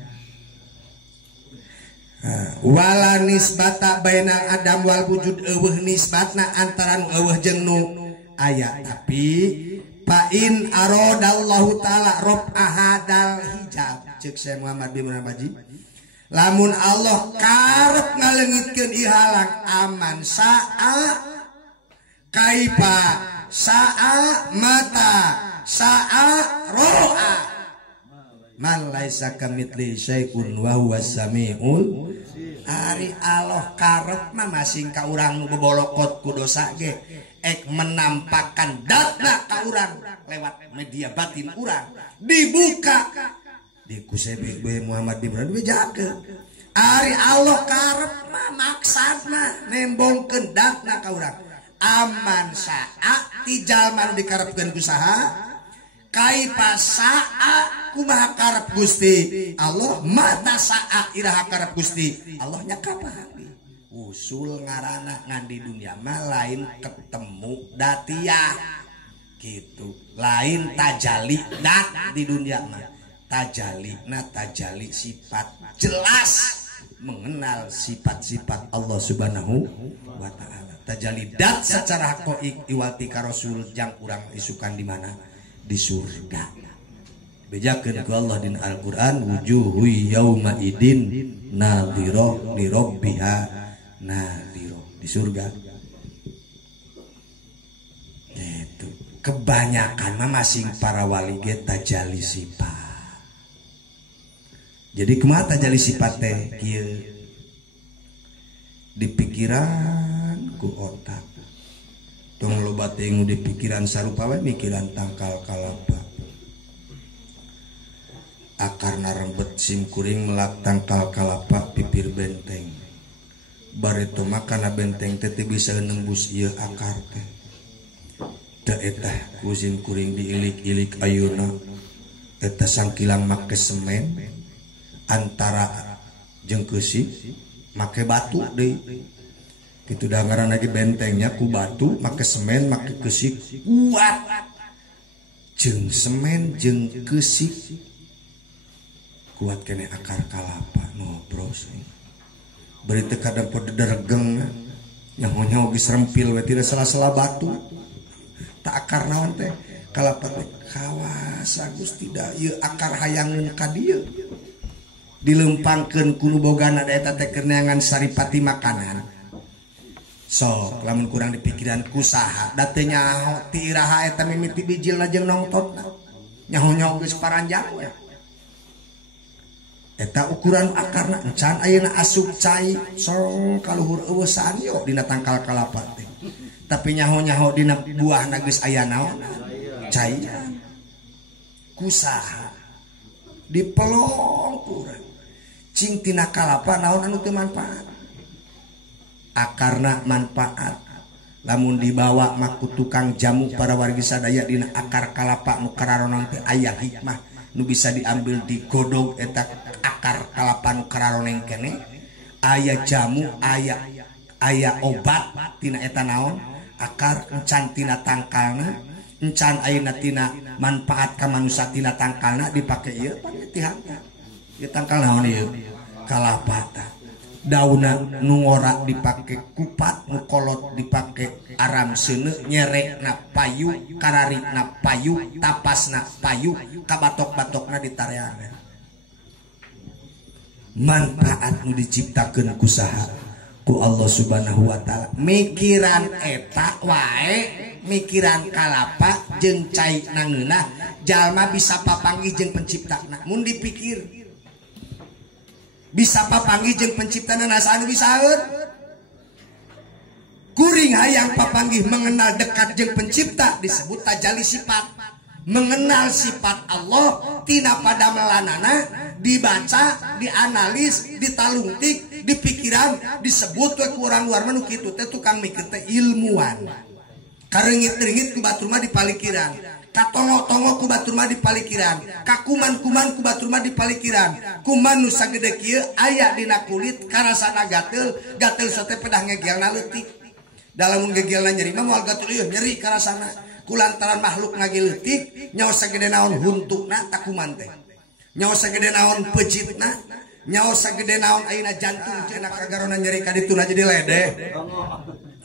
wala nisbata baina adam wal wujud eueuh nisbatna antara nu eueuh jeung nu aya tapi fa in aradallahu taala raf'ahadal hijab ceuk Syekh Muhammad bin Nabaji lamun Allah karep ngaleungitkeun ieu halang aman sa'a kaifa sa'a mata sa'a ro'a Man laisa kamitsli syai'un wa huwas samiul. Ari Allah karep mah masing ka urang nu bebolokot ku dosa ge ek menampakkan datna ka urang lewat media batin urang dibuka di kusebe Muhammad Ibrahim bejakeun. Ari Allah karep mah maksudna nembongkeun datna ka urang. Aman sa'a ti jalma nu dikarepkeun ku saha kaifa sa'a kumaha karep Gusti Allah mata sa'a iraha karep Gusti Allah nya kapahami usul ngaranna ngan di dunia mah lain ketemu datiah gitu lain tajali dat di dunia mah tajali sifat jelas mengenal sifat-sifat Allah Subhanahu wa taala. Tajali dat secara haqiqi iwati ka Rasul jang urang isukan di mana di surga. Bejakeun ku Allah din Al-Qur'an wujuhu yauma idin nadhira li rabbiha nadhira di surga. Itu kebanyakan mah masing para wali ge tajali sifat. Jadi kumaha tajali sifat teh kieu di pikiran ku otak. Tong loba teh nu di pikiran sarupa we mikiran tangkal kalapa. Akarna rembet sim kuring melak tangkal kalapa pipir benteng. Bareto makana benteng teh bisa nembus ieu akar teh. Da etah ku sim kuring diilik-ilik ayeuna eta sangkilang make semen antara jeung keusik make batu deui. Itu dangaran lagi bentengnya ku batu make semen make keusik kuat jeung semen jeung keusik kuat kene akar kalapa nobros bari teu kadang podo deregeng nyaho-nyaho geus rempil we tidak salah-salah batu tak akar naon teh kalapa teh kawasa Gusti da ieu akar hayangeun ka dieu dilempangkeun ku nu bogana da eta teh keneangan saripati makanan. So, lamun kurang dipikiran kusaha, date nyaho ti iraha eta mimiti bijilna jeung nongtotna. Nyaho-nyaho geus paranjang ya. Eta ukuran akarna encan ayeuna asup cai sorong kaluhur eueusan yo dina tangkal kalapa teh. Tapi nyaho-nyaho dina buahna geus aya naon? Cai. Kusaha dipelong kurang. Cing tina kalapa naon anu teu manfaat? Akarna manfaat lamun dibawa maku tukang jamu para wargi sadaya dina akar kalapa nu kararonan teh aya hikmah nu bisa diambil digodog eta akar kalapa nu kararoneng kene aya jamu aya obat tina eta naon akar encan tina tangkalna encan ayeuna tina manfaat ka manusia tina tangkalna dipake ieu panitihanna ieu tangkal naon ieu kalapa tah dauna nu ngora dipake kupat nu kolot dipake aram seuneu nyerekna payu kararikna payu tapasna payu kabatok-batokna ditareana manfaat nu diciptakeun ku saha ku Allah Subhanahu wa taala mikiran eta wae mikiran kalapa jeung cai nangeuna jalma bisa papanggih jeung penciptana mun dipikir bisa papanggih jeung penciptana nasaan bisaeun kuring hayang papanggih mengenal dekat jeung pencipta disebut tajali sifat mengenal sifat Allah tina pada melanana dibaca dianalis ditalungtik dipikiran disebut we ku urang luar mah nu kitu teh tukang mikir teh ilmuwan kareungit-reungit ku batur mah dipalikiran katongo-tongo ku batur mah dipalikiran kakuman-kuman ku batur mah dipalikiran kuman nu sagede kieu aya dina kulit karasana gatel sote pedah ngegelna leutik dalam ngegelna nyeri mah moal gatel ieu nyeri karasana kulantaran makhluk ngageleutik nyaho sagede naon huntukna takuman teh nyaho sagede naon pejitna nyaho sagede naon ayeuna jantung cenah kagarona nyeri ka dituna jadi lede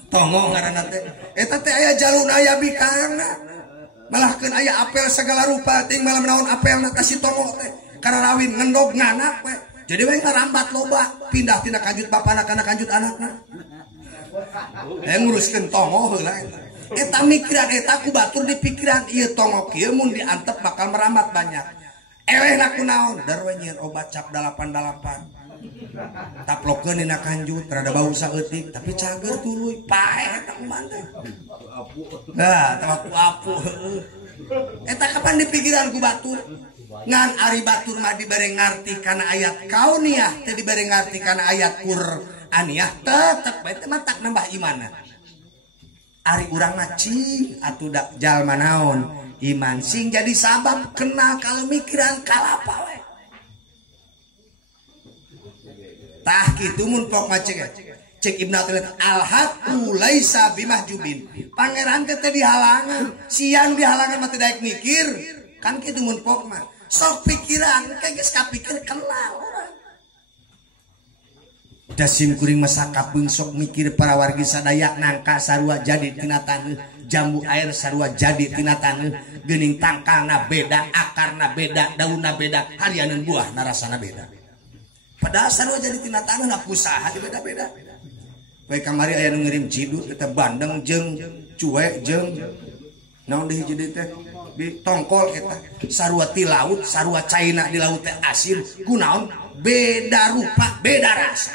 tongo ngaranna teh eta teh aya jaluna aya bikangna malahkeun aya apel segala rupa ting malam naon apelna kasih tongo teh kararawin ngendog nganak we jadi we ngarambat loba pindah tina kanjut bapana kana kanjut anakna nguruskeun tongo heula eta mikiran eta ku batur di pikiran ieu tongo kieu mun diantep bakal merambat banyak elehna kunaon darwe nyieun obat cap 88 taplokeun dina kanjut rada bau saeutik tapi cager tuluy paeh eta kumaha teh nah tawaku apu eta kapan dipikiran ku batur ngan ari batur mah dibere ngarti kana ayat kauniyah teh dibere ngarti kana ayat Qur'aniyah tetep bae teh matak nambah imanna ari urang mah cing atuh da jalma naon iman sing jadi sabab kenal kalau mikiran kalapa we tah kitu mun pok macek cek Ibnu Athaillah al-haqu laisa bimahjubin pangeran teh dihalangan sian dihalangan mah teu daek mikir kan kitu mun pok mah sok pikiran kayak geus kapikir kenal urang dasim kuring masa kapeung sok mikir para wargi sadaya nangka sarua jadi tina taneuh jambu air sarua jadi tina taneuh geuning tangkalna beda akarna beda daunna beda harianeun buahna rasana beda padahal sarua jadi tina taneuh na usaha beda-beda bae kamari aya nu ngirim ciduk eta bandeng jeung cuek jeung naon deui jadi teh di tongkol eta sarua ti laut sarua caina di laut teh asin kunaon beda rupa beda rasa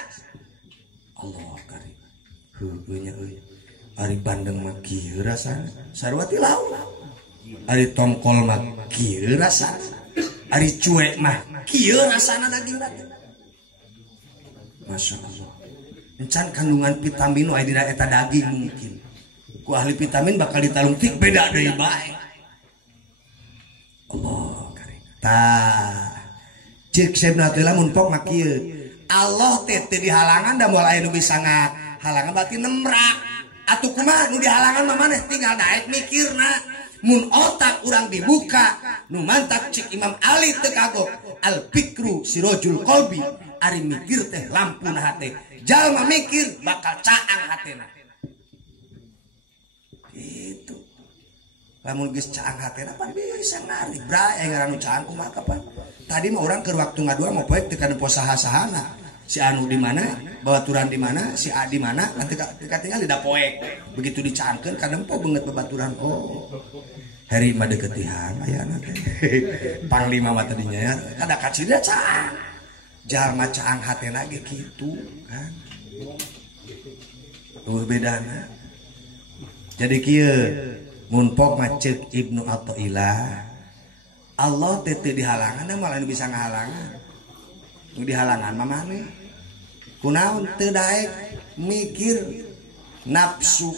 Allah karim heueuh nya euy ari bandeng mah kieu rasana sarua ti laut ari tongkol mah kieu rasana ari cuek mah kieu rasana dagingna teh Masya Allah encan kandungan vitamin aya dina eta daging mungkin ku ahli vitamin bakal ditalung tik beda deui bae Allah karim tah ceuk Ibnu Athaillah mun pok mah kieu Allah teh teu dihalangan da moal aya nu bisa ngahalangan berarti nemrak atuh kumaha nu dihalangan mah maneh tinggal daek mikirna mun otak urang dibuka nu mantap cik Imam Ali teu kagok al fikru sirajul qalbi ari mikir teh lampuna hate jalma mikir bakal caang hatena gitu lamun geus caang hatena pan bisa ngari bray ngaran nu caang kumaha kapan tadi mah urang keur waktu ngadua mau poek teu kana posaha-sahana si anu di mana babaturan di mana si A di mana nanti tinggal tidak poek begitu dicaangkeun kadang po beungeut babaturan oh hari mah deuketihan aya na teh panglima mah tadinya ya kada kacida caang jalma caang hatena ge kitu kan tuh bedana jadi kieu mun pok mah ceuk Ibnu Athaillah Allah teh teu dihalangan malah anu bisa ngahalangan nu dihalangan mah maneh kunaon teu daek mikir nafsu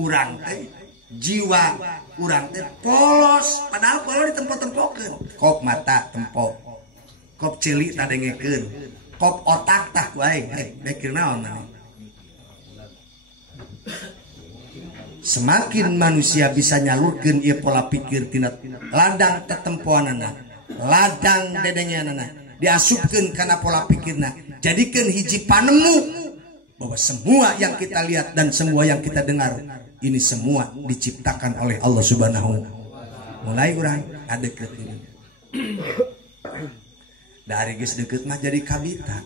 urang teh jiwa urang teh polos padahal polos ditempo-tempokeun kop mata tempo kop cili tak dengekeun kop otak tah wae mikir naon maneh semakin manusia bisa nyalurkeun ieu pola pikir tina ladang tetempoanana ladang dedengeanana diasupkeun kana pola pikirna jadikeun hiji panemu bahwa semua yang kita lihat dan semua yang kita dengar ini semua diciptakan oleh Allah Subhanahu mulai urang adeukeut ini dari geus deukeut mah jadi kabita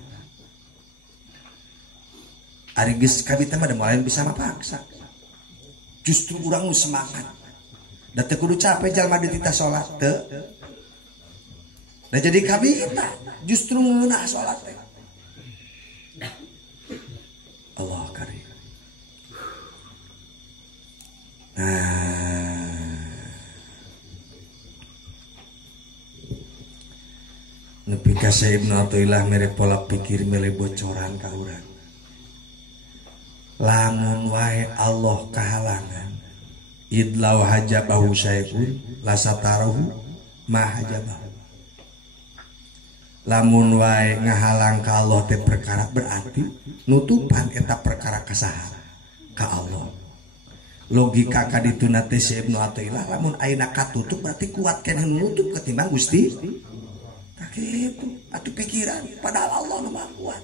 ari geus kabita mah da mulai bisa mapaksa justru urang nu semangat da teu kudu capek jalma di titah salat teu da jadi kabita justru ngeunah salat teh Allah karim nepi ka Ibnu Athaillah mere pola pikir mere bocoran ka urang lamun wae Allah kahalangan idlau hajabahu syai'un lasatarahu ma hajabahu lamun wae ngahalang ka Allah teh perkara berarti nutupan eta perkara kasaha ka Allah logika kadituna teh Ibnu Athaillah lamun ayeuna katutup berarti kuat keneh nutup ketimbang Gusti tak kitu atuh pikiran padahal Allah nu maha kuat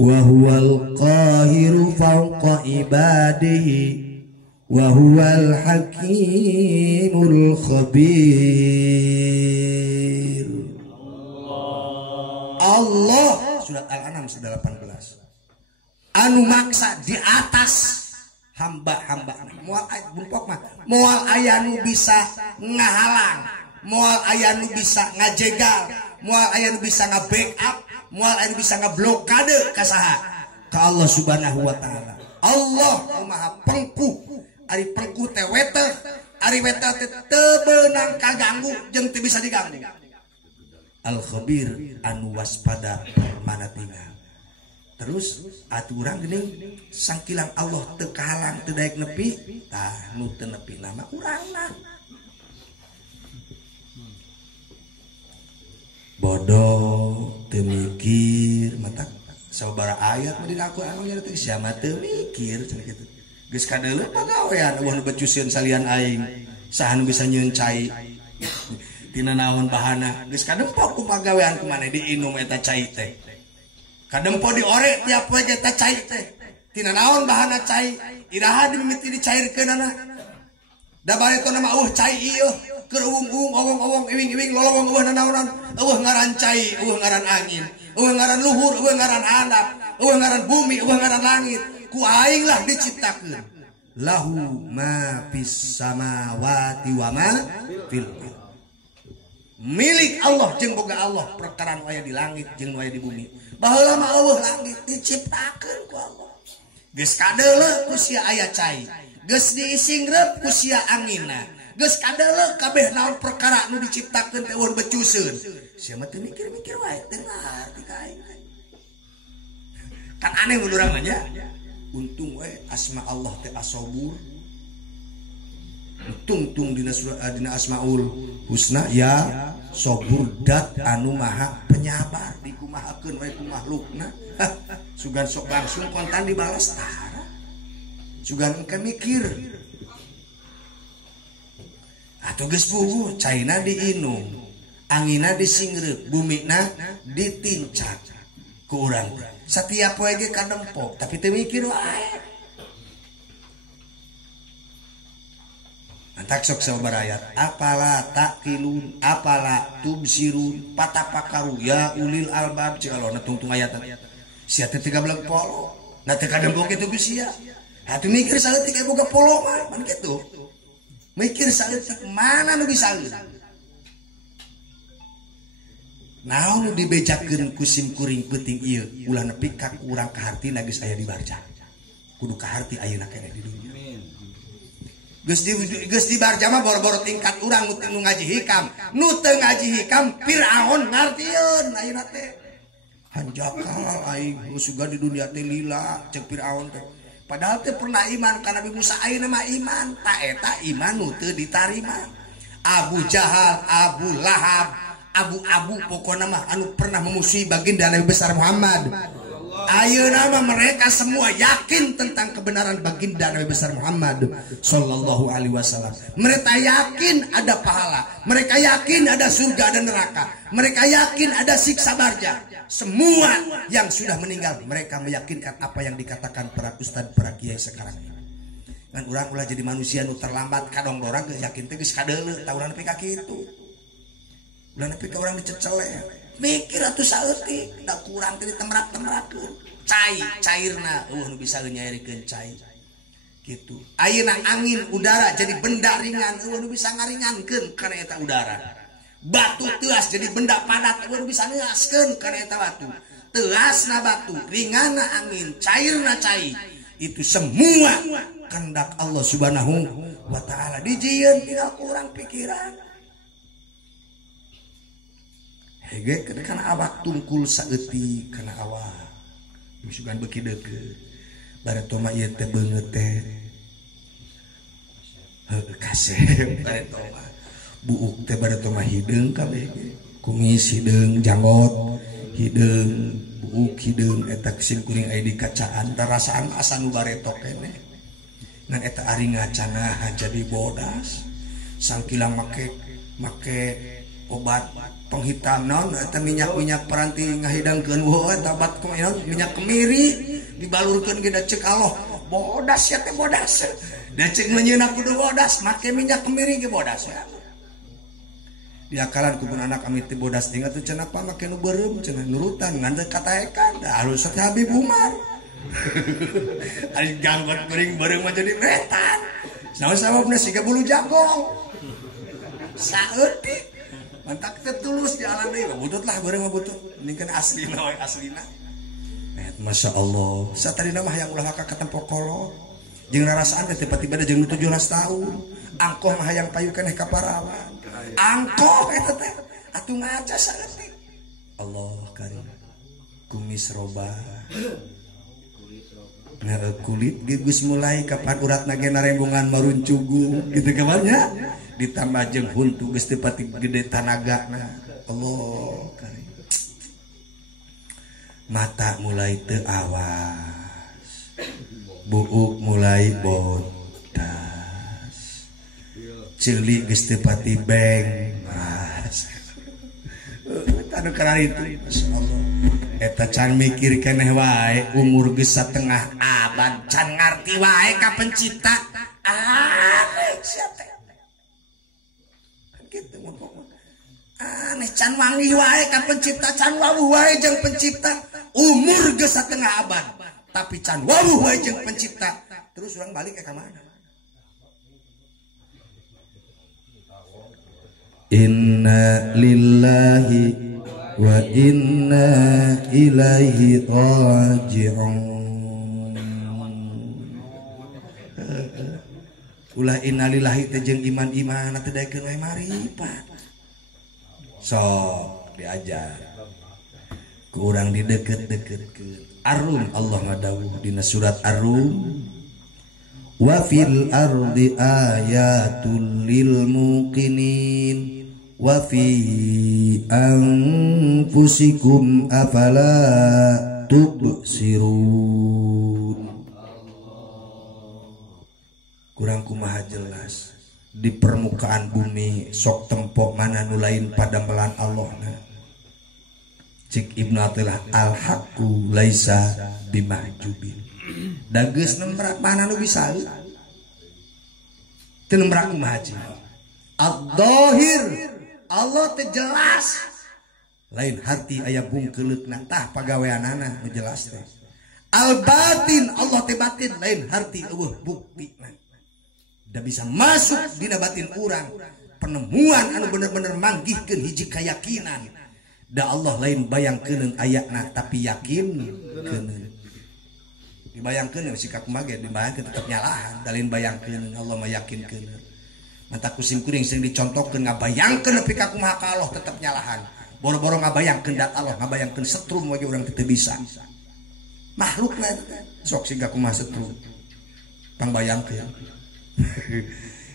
wa huwal qahiru fawqa ibadihi wa huwal hakimul khabir Allah surat Al-An'am 18 anu maksa di atas hamba-hamba moal aya nu bisa ngahalang moal aya nu bisa ngajegal, moal aya nu bisa nga-backup, moal aya nu bisa ngablokade ka saha? Ka Allah Subhanahu wa taala. Allah Maha pengku, ari pengku teh weteh, ari weteh teh teu beunang kaganggu jeung teu bisa diganggu. Al-Khabir anu waspada permana tinggal. Terus atuh urang geuning sangkilang Allah teu kahalang teu daek nepi, tah nu teu nepi nama urangna. Bodoh teu mikir mata sababaraha ayat mah dina Al-Qur'an nya teh sia mah teu mikir cenah kitu. Geus kadeuleu pagawean eueuh nu becusieun salian aing, saha nu bisa nyieun cai. Tina naon bahana geus kadempot ku pagawean kumaneh diinum eta cai teh. Kadempo diore tiap we eta cai teh. Tina naon bahana cai? Iraha dimimiti dicairkeunana. Da baretona mah cai ieu keur uung-uung owong-owong iwing-iwing lolowong eueuh nanaonan. Eueuh ngaran cai, eueuh ngaran angin, eueuh ngaran luhur, eueuh ngaran handap, eueuh ngaran bumi, eueuh ngaran langit. Ku aing lah diciptakeun. Lahu ma fis samawati wa ma fil ardh. Milik Allah jeung boga Allah perkara nu aya di langit jeung nu aya di bumi. Baheula mah eueuh langit diciptakeun ku Allah. Geus kadeuleu ku sia aya cai, geus diisingreub ku sia anginna, geus kadeuleu kabeh naon perkara nu diciptakeun teh eueuh becuseun. Sia mah teu mikir-mikir wae teu ngarti ka aing. Kan aneh mun urang nya. Untung we asma Allah teh As-Sabur. Untung dina Asmaul Husna ya Sabur dat anu maha penyabar dikumahakeun we ku makhlukna. Sugan sok langsung kontan dibalas tara. Sugan engke mikir. Atuh geus puguh caina diinum, angina disingreuk, bumina ditincak ku urang. Setiap we ge kadempok tapi teu mikir wae. Antak sok sabaraha ayat. Apala taqilun, apala tubsirun, patapakaru ya ulil albab cialona tungtung ayat. Sia teh 13 polo. Na teu kadempok kitu geus sia. Atuh mikir saleutik aya boga polo mah pan kitu. Mikir saleutik mana nu bisa eueuh. Naon nu dibejakeun ku sim kuring peuting ieu ulah nepi ka urang kahartina geus aya di barja. Kudu kaharti ayeuna keneh di dunya. Geus di barja mah boro-boro tingkat urang nu ngaji hikam, nu teu ngaji hikam Firaun ngartieun ayeuna teh. Hanjakal aing suga di dunia teh lila ceuk Firaun teh. Padahal teh pernah iman ka Nabi Musa ayeuna mah iman, ta eta iman nu teu ditarima. Abu Jahal, Abu Lahab, abu-abu pokoknya mah anu pernah memusuhi baginda Nabi besar Muhammad. Ayeuna mah mereka semua yakin tentang kebenaran baginda Nabi besar Muhammad sallallahu alaihi wasallam. Mereka yakin ada pahala, mereka yakin ada surga dan neraka, mereka yakin ada siksa barja. Semua yang sudah meninggal mereka meyakinkan apa yang dikatakan para ustad, para kiai sekarang ini. Kan urang ulah jadi manusia nu terlambat kadong dorang yakin teh geus kadeuleu tawuran nepi ka kitu. Ulah nepi ka urang dicecele. Mikir atuh saeutik da kurang teh ditemrak-temrakeun. Cairna nu bisa nyairikeun cai. Kitu. Ayeuna angin udara jadi benda ringan nu bisa ngaringankeun kana eta udara. Batu teuas jadi benda padat nu bisa neaskeun kana eta batu. Teasna batu, ringanna angin, cairna cai. Itu semua kehendak Allah Subhanahu wa taala. Dijieun tinggal kurang pikiran. Hege kana awak tungkul saeutik kana awak. Misugan beuki deukeut. Bareto mah ieu teh beungeut teh. Heuh kasep bareto mah. Buuk teh bareto mah hideung kabeh ge. Kumis hideung, janggot hideung, buuk hideung eta sim kuring aya di kacaan. Tarasaan asa nu bareto keneh. Ngan eta ari ngacana jadi bodas. Sangkilang make obat penghitam naon eta minyak-minyak peranti ngahidangkeun weuh eta bat minyak kemiri dibalurkeun ge da ceuk Allah bodas ya teh bodas da ceuk meunyeuna kudu bodas make minyak kemiri ge bodas ya diakalan ku anak kami teh bodas ingat teh cenah pa make nu beureum cenah nurutan ngan teu kataekan da halus teh Habib Umar ari ganggot kuring beureum mah jadi retan saha sababna siga bulu jagong saeutik mantak tertulus di alam deui butut lah bareng mah butut ini kan aslina we aslina Masya Allah satarina mah hayang ulah ka tempo kolot jeung rarasaan teh tiba-tiba jeung 17 tahun angkoh mah hayang payu keneh ka parawan angkoh eta teh atuh ngaca saeutik Allah karim kumis roba kulit geus mulai kapan uratna ge narembongan maruncugu gitu kamarnya ditambah jeung huntu geus teu pati gede tanagana Allah karim mata mulai teu awas buuk mulai bodas ceulik geus teu pati bengras anu kana itu masyaallah eta can mikir keneh wae umur geus satengah abad can ngarti wae ka pencipta sia teh kitu mah aneh can wangi wae ka pencipta can wawuh wae jeung pencipta umur geus satengah abad tapi can wawuh wae jeung pencipta terus urang balik ka mana inna lillahi wa inna ilaihi raji'un ulah innalillahi teh jeung iman-iman teh daekeun wae marifat sok diajar ku urang dideket-deketkeun Ar-Rum Allah ngadawuh dina surat Ar-Rum wa fil ardi ayatul lil muqinin wa fi anfusikum afala tubsirun kurang kumaha jelas di permukaan bumi sok tempo mana nu lain pada melan Allah cik Ibnu Athilah al-haqqu laisa bimahjubin da geus nembrak mana nu bisa teu nembrak kumaha cik ad-dhahir Allah teh jelas lain harti aya bungkeleutna tah pagaweanana nu jelas teh al-batin Allah teh batin lain harti eueuh buktina da bisa masuk dina batin urang penemuan anu bener-bener manggihkeun hiji kayakinan da Allah lain bayangkeun ayatna tapi yakin keun dibayangkeun sikap kumage dibayangkeun tetep nyalahan da lain bayangkeun Allah mah yakinkeun mata kusim kuring sering dicontohkeun ngabayangkeun nepi ka kumaha ka Allah tetep nyalahan boro-boro ngabayangkeun dat Allah ngabayangkeun setrum we urang teu bisa makhlukna sok siga kumaha setrum pang bayangkeun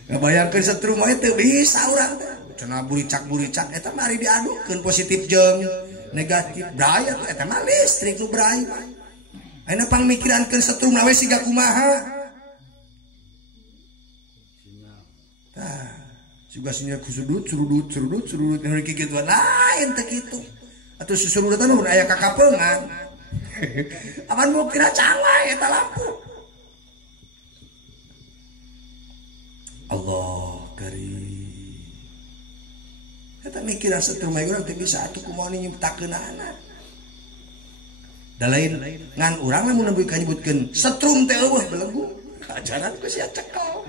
ngabayangkeun setrum we teu bisa urang teh cenah buricak eta mari diadukeun positif jeung negatif daya eta mah listrik nu berai ayeuna pang mikirankeun setrum we siga kumaha tah juga sinya kusudut surudut nu kitu lain teh kitu atuh susurudutan mun aya kakapeungan aman mau kira cangwai eta lampu Allah karim eta mikiran setrum urang teh bisa atuh kumaha nyiptakeunana da lain ngan urang lamun nepi ka nyebutkeun setrum teh eueuh belenggu ajaran ku sia cekel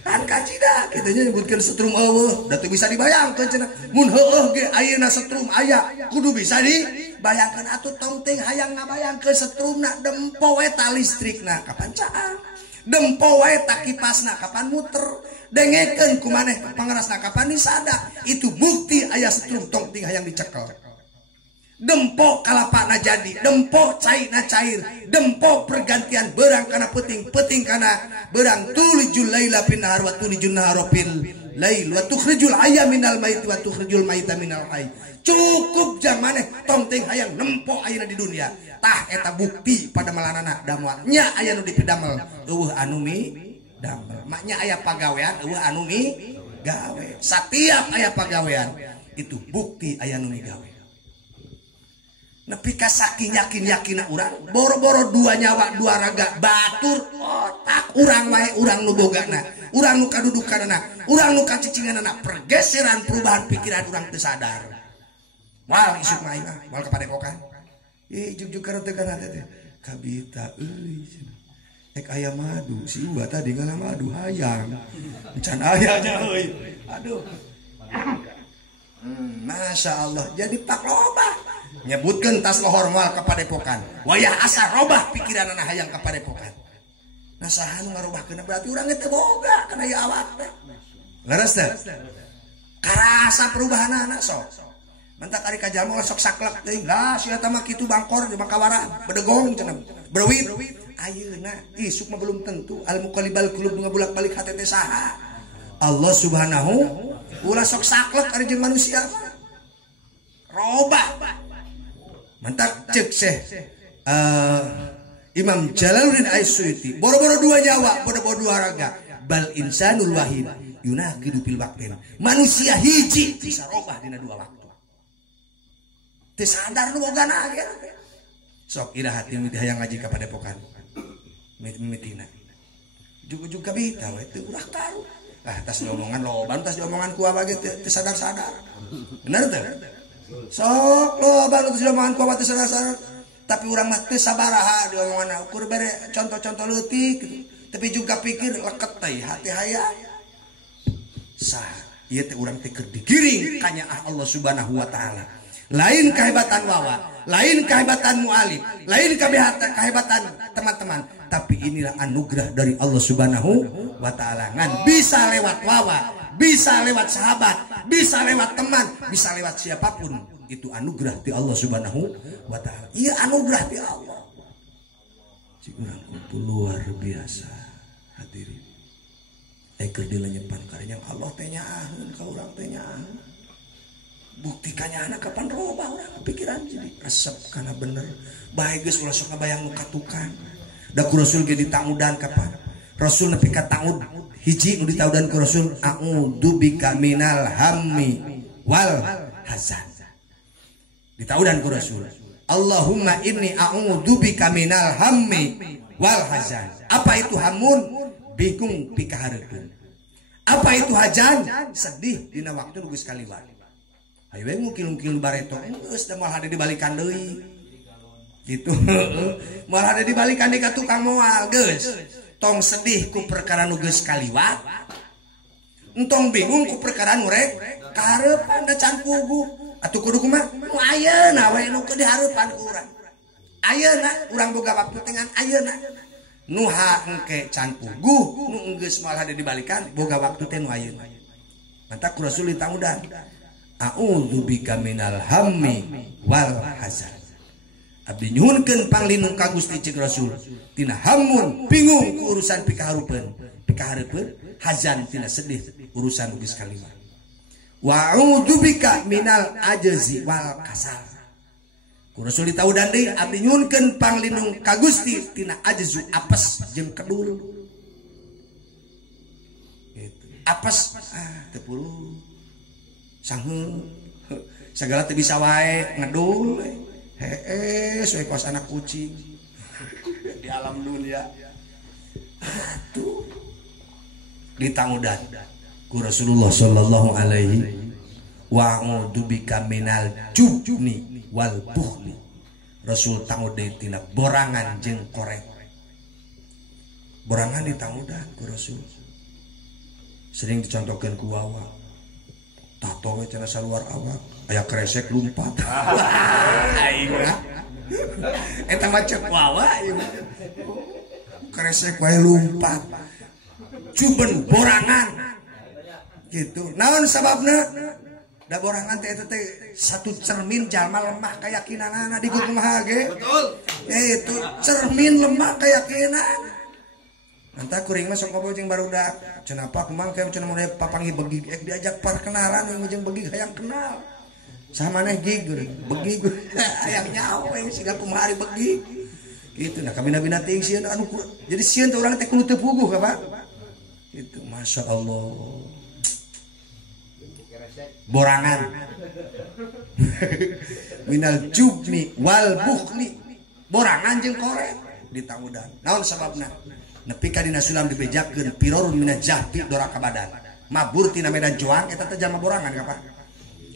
kan kacida kitanya nyebutkeun setrum eueuh da teu bisa dibayangkeun cenah mun heueuh ge ayeuna setrum aya kudu bisa dibayangkeun atuh tong teh hayang ngabayangkeun setrumna dempo we ta listrikna kapan caang dempo we ta kipasna kapan muter dengekeun ku maneh pangarasna kapan disada itu bukti aya setrum tong ting hayang dicekel dempo kalapana jadi dempo cairna cair dempo pergantian berang kana peting kana berang tulijul laila fin nahar wa tulijun nahara fil lail wa tukhrijul hayya minal mayit wa tukhrijul mayita minal hayy cukup jang maneh tong ting hayang nempo ayeuna di dunia tah eta bukti pada malanana damel nya aya nu dipidamel eueuh anu mi damel maknya aya pagawean eueuh anu mi gawe satiap aya pagawean itu bukti aya nu mi gawe nepi ka saking yakin-yakinna urang boro-boro dua nyawa dua raga batur otak urang wae urang nu bogana urang nu kadudukanana urang nu kacicinganana pergeseran perubahan pikiran urang teu sadar wal isuk mah aing wal kapadekokan juk-juk kana teh kana teh kabita euy ek aya madu si uba tadi ngana madu hayang can aya nya euy aduh Masya Allah jadi pak loba nyebutkan tas lohor moal kepadepokan wayah asa robah pikiran anak hayang kepadepokan nah saha nu ngarobahkeun berarti urang teh boga kana ieu awak teh leres teh karasa perubahan anak sok mentak ari ka jalma sok saklek teuing lah sia teh mah kitu bangkor di makawara bedegong cenah berwit ayeuna isuk mah belum tentu al muqallibal qulub nu ngabulak-balik hate teh saha Allah Subhanahu ulah sok saklek ari jeung manusia robah mentak cek Syekh Imam Jalaluddin As-Suyuti boro-boro dua nyawa boro-boro dua raga bal insanul wahid yunaqidu fil waqtin manusia hiji bisa robah dina dua waktu teu sadar nu bogana ge sok ira hati miti hayang ngaji ka padepokan mitina juga bita we teu urang taruh tas diomongan loba tas diomongan ku abah ge teu sadar-sadar bener teu sok loba tas diomongan ku abah teu sadar-sadar tapi urang mah teu sabaraha diomongan ukur bere contoh-contoh leutik gitu tapi juga pikir leket teh hati hayang sah ieu teh urang teh keur digiring ka nyaah Allah Subhanahu wa taala lain kehebatan wawa lain kehebatan mu'alif lain kehebatan teman-teman tapi inilah anugerah dari Allah Subhanahu wa taala ngan bisa lewat wawa bisa lewat sahabat bisa lewat teman bisa lewat siapapun itu anugerah di Allah Subhanahu wa taala iya anugerah di Allah si urang kudu luar biasa hadirin keur dilenyepan karena Allah teh nyaaheun ka urang teh nyaaheun buktikannya anak kapan robah orang pikiran jadi resep karena bener baik geus ulah sok ngabayang nu katukan da ku Rasul ge ditaudan kapan Rasul nepi ka taud hiji nu ditaudan ku Rasul a'udzu bika minal hammi wal hazan ditaudan ku Rasul Allahumma inni a'udzu bika minal hammi wal hazan apa itu hamun bingung pikahareun apa itu hajan sedih dina waktu nu geus kaliwat ayo we ngukil-ngukil bareto geus da moal hade dibalikan deui gitu moal hade dibalikan di ka tukang moal geus tong sedih ku perkara nu geus kaliwat entong bingung ku perkara nu rek kahareupan da can puguh atuh kudu kumaha nu ayeuna we nu dihareupan ku urang ayeuna urang boga waktu tengan ayeuna nu engke can puguh nu geus moal hade dibalikan boga waktu teh nu ayeuna mantap ku Rasul ditaudan a'udzu bika minal hammi wal hazan abdi nyuhunkeun panglindung ka Gusti cik Rasul tina hamun bingung ku urusan pikahareupeun hazan tina sedih urusan geus kaliwat wa a'udzu bika minal ajzi wal kasal ku Rasul ditaudan deui abdi nyuhunkeun panglindung ka Gusti tina ajzu apes jeung kedul gitu apes teu puluh sangheung segala teu bisa wae ngedul suwe kos anak kucing di alam dunia atuh ditaudan ku Rasulullah sallallahu alaihi wa a'udzu bika minal jubni wal bukhli Rasul tangudeu tina borangan jeung korek borangan ditangudang ku Rasul sering dicontohkeun ku wawa tato we cenah saluar awak aya kresek lumpat aing eta mah cek wawa ieu kresek wae lumpat cuben borangan gitu naon sababna da borangan teh eta teh satu cermin jalma lemah keyakinanana di kumaha ge betul itu cermin lemah keyakinan anta kuring mah sok ngobrol jeung barudak cenah apa kumaha kayak cenah mulai papangi begi diajak perkenalan yang jeung begi hayang kenal sama maneh gig begi hayang nyaho we siga kumaha ari begi gitu nah kabina-bina teuing sieun anu jadi sieun teh urang teh kudu teu puguh ka Pak gitu Masya Allah borangan minal jubni wal bukhli borangan jeung korek ditaudan naon sababna nepi ka dina sulam dibejakeun pirorun minaz jahti doraka badan mabur tina medan juang eta teh jalma borangan ka Pak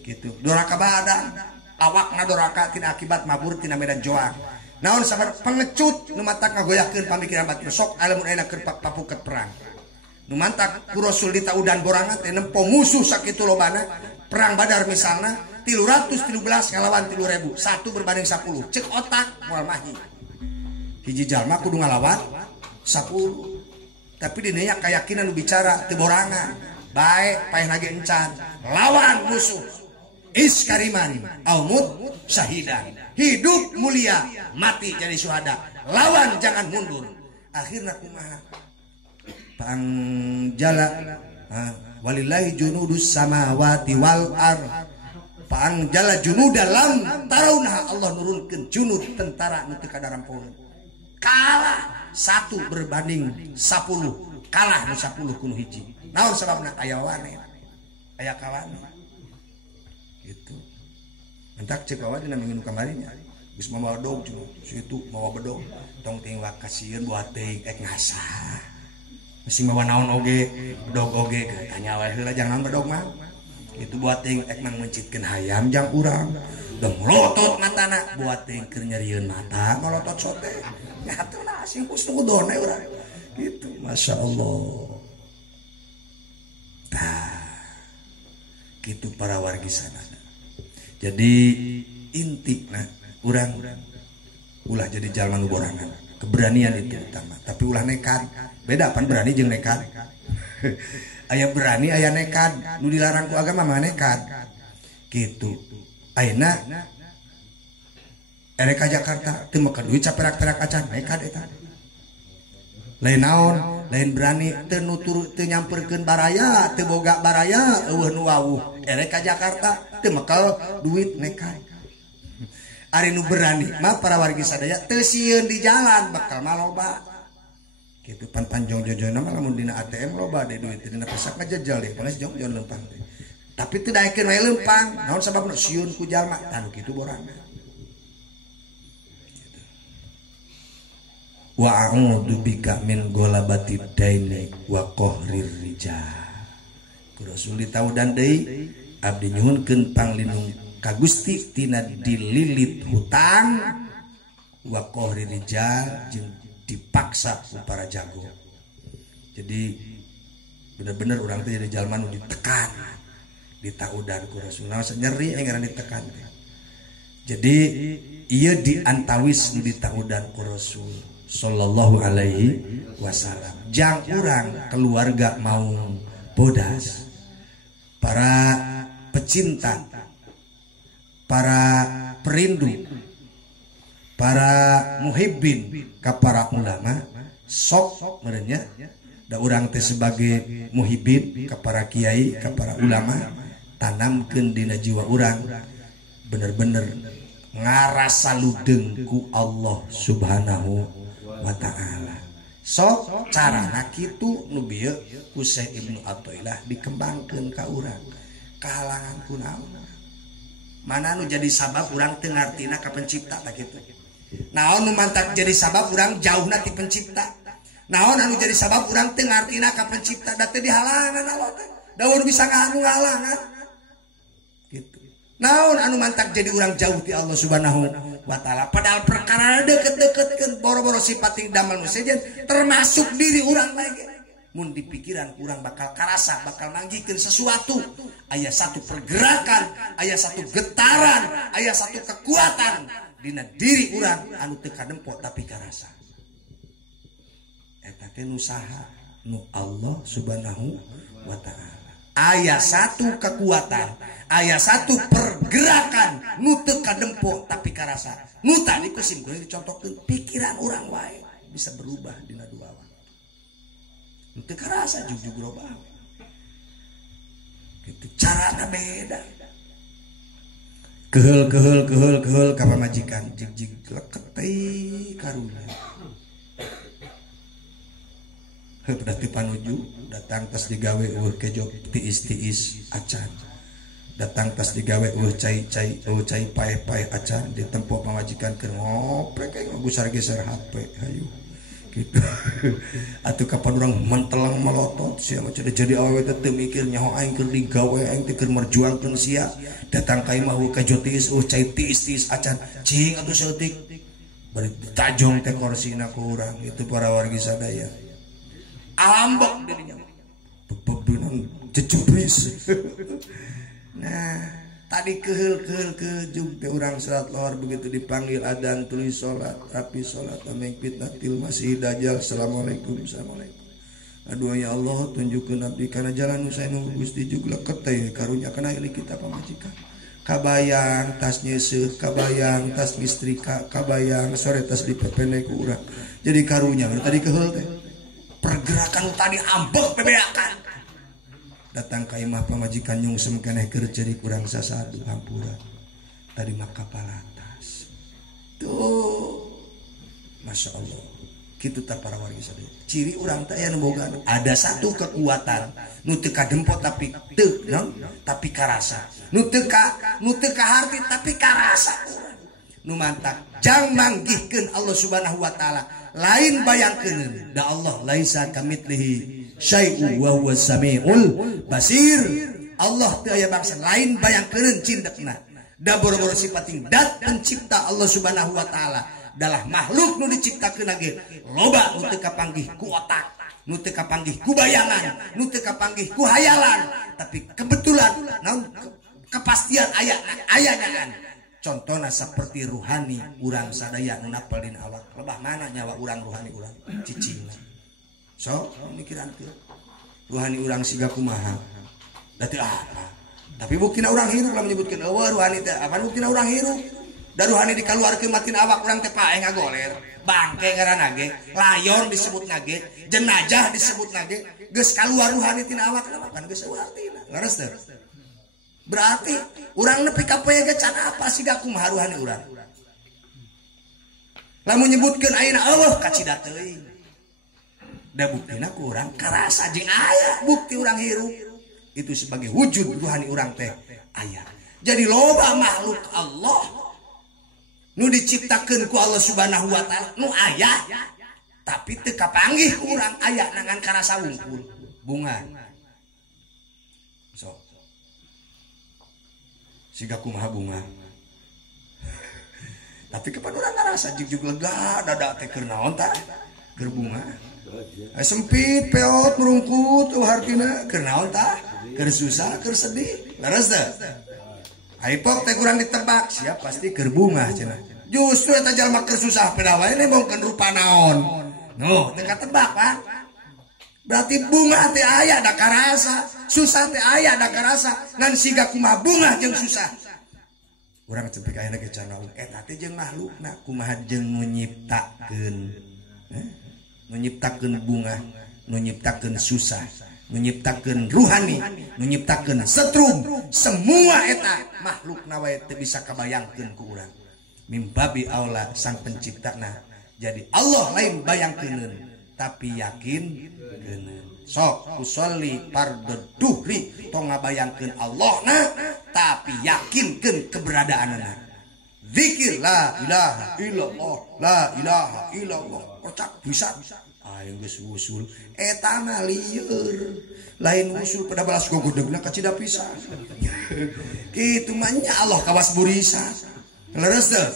gitu doraka badan awakna doraka tina akibat mabur tina medan juang naon sabar pengecut nu matak ngagoyahkeun pamikiran batin sok alamun ayeuna keur papuket perang nu mantak ku Rasul ditaudan borangan teh nempo musuh sakitu lobana perang Badar misalnya 313 ngalawan 3.000 1 berbanding 10 cek otak moal mahi hiji jalma kudu ngalawan 10 tapi dinya keyakinan nu bicara teu borangan bae paeh lagi encan lawan musuh iskariman aumut syahidan hidup mulia mati jadi syuhada lawan jangan mundur akhirna kumaha pangjala walillahi junudus samawati wal ard pangjala junudalam tarawna Allah nurunkeun junud tentara nu teu kadarampoun kalah 1 berbanding 10 kalah nu 10 kuno hiji naon sababna aya wane aya kawane gitu entak cek awa dina minggu kamarinya geus mawa dog cuma situ mawa bedog tong ting wakasieun buat teh ek ngasah masih mawa naon oge bedog oge tanya wae heula jangan bedog mah itu buat teh ek mang mencitkeun hayam jang urang dong lotot matana buat teh keur nyarieun mata ngolotot sote nyatuna sing husnudon urang gitu masya Allah gitu para wargi sana. Jadi inti nah urang ulah jadi jalma nu borangan keberanian itu utama tapi ulah nekat beda pan berani jeung nekat aya berani aya nekat nu dilarang ku agama mah nekat gitu ayeuna erek ka Jakarta teu make duit caperak-perak acan nekat eta lain naon lain berani teu nutur teu nyamperkeun baraya teu boga baraya eueuh nu wawuh erek ka Jakarta teu mekel duit nekat ari nu berani mah para wargi sadaya teu sieun di jalan bakal maloba kitu pan panjong jojona mah lamun dina ATM loba de duit dina pesak ngajajal deh panas jong-jong lempang tapi teu daekeun wae lempang naon sababna sieun ku jalma tanu kitu borana wa a'udzu bika min ghalabati daini wa qahrir rijal ku Rasul ditaudan deui abdi nyuhunkeun panglindung ka Gusti tina dililit hutang wa qahrir rijal jeung dipaksa ku para jago jadi bener-bener urang teh jadi jalma nu ditekan ditaudan ku Rasul naon nyeri aya ngaran ditekan jadi ieu diantawis nu ditaudan ku Rasul sallallahu alaihi wasallam jang urang keluarga mau bodas para pecinta para perindu para muhibbin ka para ulama sok merenya da urang teh sebagai muhibbin ka para kiai ka para ulama tanamkeun dina jiwa urang bener-bener ngarasa ludeng ku Allah subhanahu wa ta'ala sok carana kitu nu bieu ku Syekh Ibnu Athaillah dikembangkeun ka urang kahalangan kunaon mana nu jadi sabab urang teu ngartina ka pencipta tak kitu naon nu mantak jadi sabab urang jauhna ti pencipta naon anu jadi sabab urang teu ngartina ka pencipta da teu dihalangan Allah teh daun bisa ngahalangan gitu naon anu mantak jadi urang jauh ti Allah subhanahu wa ta'ala padahal perkara deket-deketkeun boro-boro sifat damel nu sejen termasuk diri urang lagi mun di pikiran urang bakal karasa bakal nanggikeun sesuatu aya satu pergerakan aya satu getaran aya satu kekuatan dina diri urang anu teu kadempo tapi karasa eta teh nu saha nu Allah subhanahu wa ta'ala aya satu kekuatan aya satu pergerakan nu teu kadempo tapi karasa nu tadi kusim kuring dicontohkeun pikiran urang wae bisa berubah dina dua waktu nu teu karasa jugjug robah kitu carana beda keheul ka pamajikan jig leket teh karunya berarti panuju datang tas digawe kejo tiis acan datang tas digawe cai pae acan ditempo pamajikan keur ngoprek kayak ngusar geser HP hayu gitu atuh kapan urang mentelang melotot sia mah jadi awewe teh mikir nyaho aing keur digawe aing teh keur merjuangkeun sia datang ka imah kejo tiis cai tiis acan cing atuh seutik bari tajong teh korsina ku urang itu para wargi sadaya alambok dirinya bebenan jejebris Nah tadi kehel ke juga orang salat lohor begitu dipanggil adzan tulis sholat rapi sholat ameng fitnatil masih dajjal. Assalamualaikum. Aduh ya Allah tunjukkan abdi karena jalan saya nunggu Gusti juga keteh karunya kana ili kita pamajikan. Kabayang tas nyeseuh, kabayang tas listrika, kabayang sore tas dipepene ku urang. Jadi karunya tadi keheul teh. Pergerakan tadi ambek bebeakan. Datang ka imah pamajikan nyungsem keneh keur ceri kurang sasadu hampura. Tadi mah kapal atas. Tuh. Masya Allah. Kitu tak para warga sadaya. Ciri urang teh aya nu boga ada satu kekuatan nu teu kadempot tapi teu naon tapi karasa. Nu teu ka harti tapi karasa. Nu mantap jang manggihkeun Allah Subhanahu wa taala. Lain bayangkeun da Allah laisa kamitslihi syai'un wa huwas samiul basir. Allah teu aya bangsa lain bayangkeun cindekna. Da boro-boro sipating dat pencipta Allah Subhanahu wa taala. Dalah makhluk nu diciptakeun ge loba nu teu kapanggih ku otak, nu teu kapanggih ku bayangan, nu teu kapanggih ku hayalan, tapi kebetulan naon kepastian ayana kan. Contohna seperti ruhani urang sadaya nu napal dina awak. Lebah mana nyawa urang ruhani urang cicingna. So mikiran teu. Ruhani urang siga kumaha? Da teu apa. Tapi buktina urang hirup lamun nyebutkeun eueuh ruhani teh apa buktina urang hirup. Da ruhani dikaluarkeun matin awak urang teh paeh ngagoler, bangke ngaranna ge, layon disebutna ge, jenazah disebutna ge, geus kaluar ruhani tina awak kan geus eueuh artina. Leres teh. Berarti urang nepi ka poe ge can apa siga kumaha ruhani urang. Lamun nyebutkeun ayeuna eueuh kacida teuing. Da buktina ku urang karasa jeung aya bukti urang hirup. Itu sebagai wujud ruhani urang teh aya. Jadi loba makhluk Allah nu diciptakeun ku Allah Subhanahu wa taala nu aya tapi teu kapanggih urang aya nangan karasa wungkul bunga. So siga kumaha bunga. Tapi kepan urang ngarasa jigjug lega dada teh keur naon tah? Keur bunga. Sempit peot merungkut hartina keur naon tah? Keur susah, keur sedih. Leres teh. Aipok teh kurang ditebak siap pasti keur bunga cenah. Justru eta jalma keur susah pedawae nemongkeun rupa naon. Nuh, teu katebak, Pak. Berarti bunga teh aya da karasa, susah teh aya da karasa, ngan siga kumaha bunga jeung susah. Urang cepik ayeuna ge can naon? Eta teh jeung makhlukna kumaha jeung nyiptakeun. Nyiptakeun bunga, nyiptakeun susah. Menyiptakeun ruhani, menyiptakeun setrum, semua eta makhluk nawae teu bisa kabayangkeun ku urang. Mimbabi aula sang penciptana. Jadi Allah lain bayangkeun tapi yakin geuneun. Sok usolli fardhu duhri tong ngabayangkeun Allahna tapi yakinkeun keberadaanna. Zikir la ilaha illallah, la ilaha illallah. Kocak bisa. Ayo geus usul eta mah lieur lain usul pada balas gogodegna kacida pisan kitu mah nya Allah kawas burisa leres teh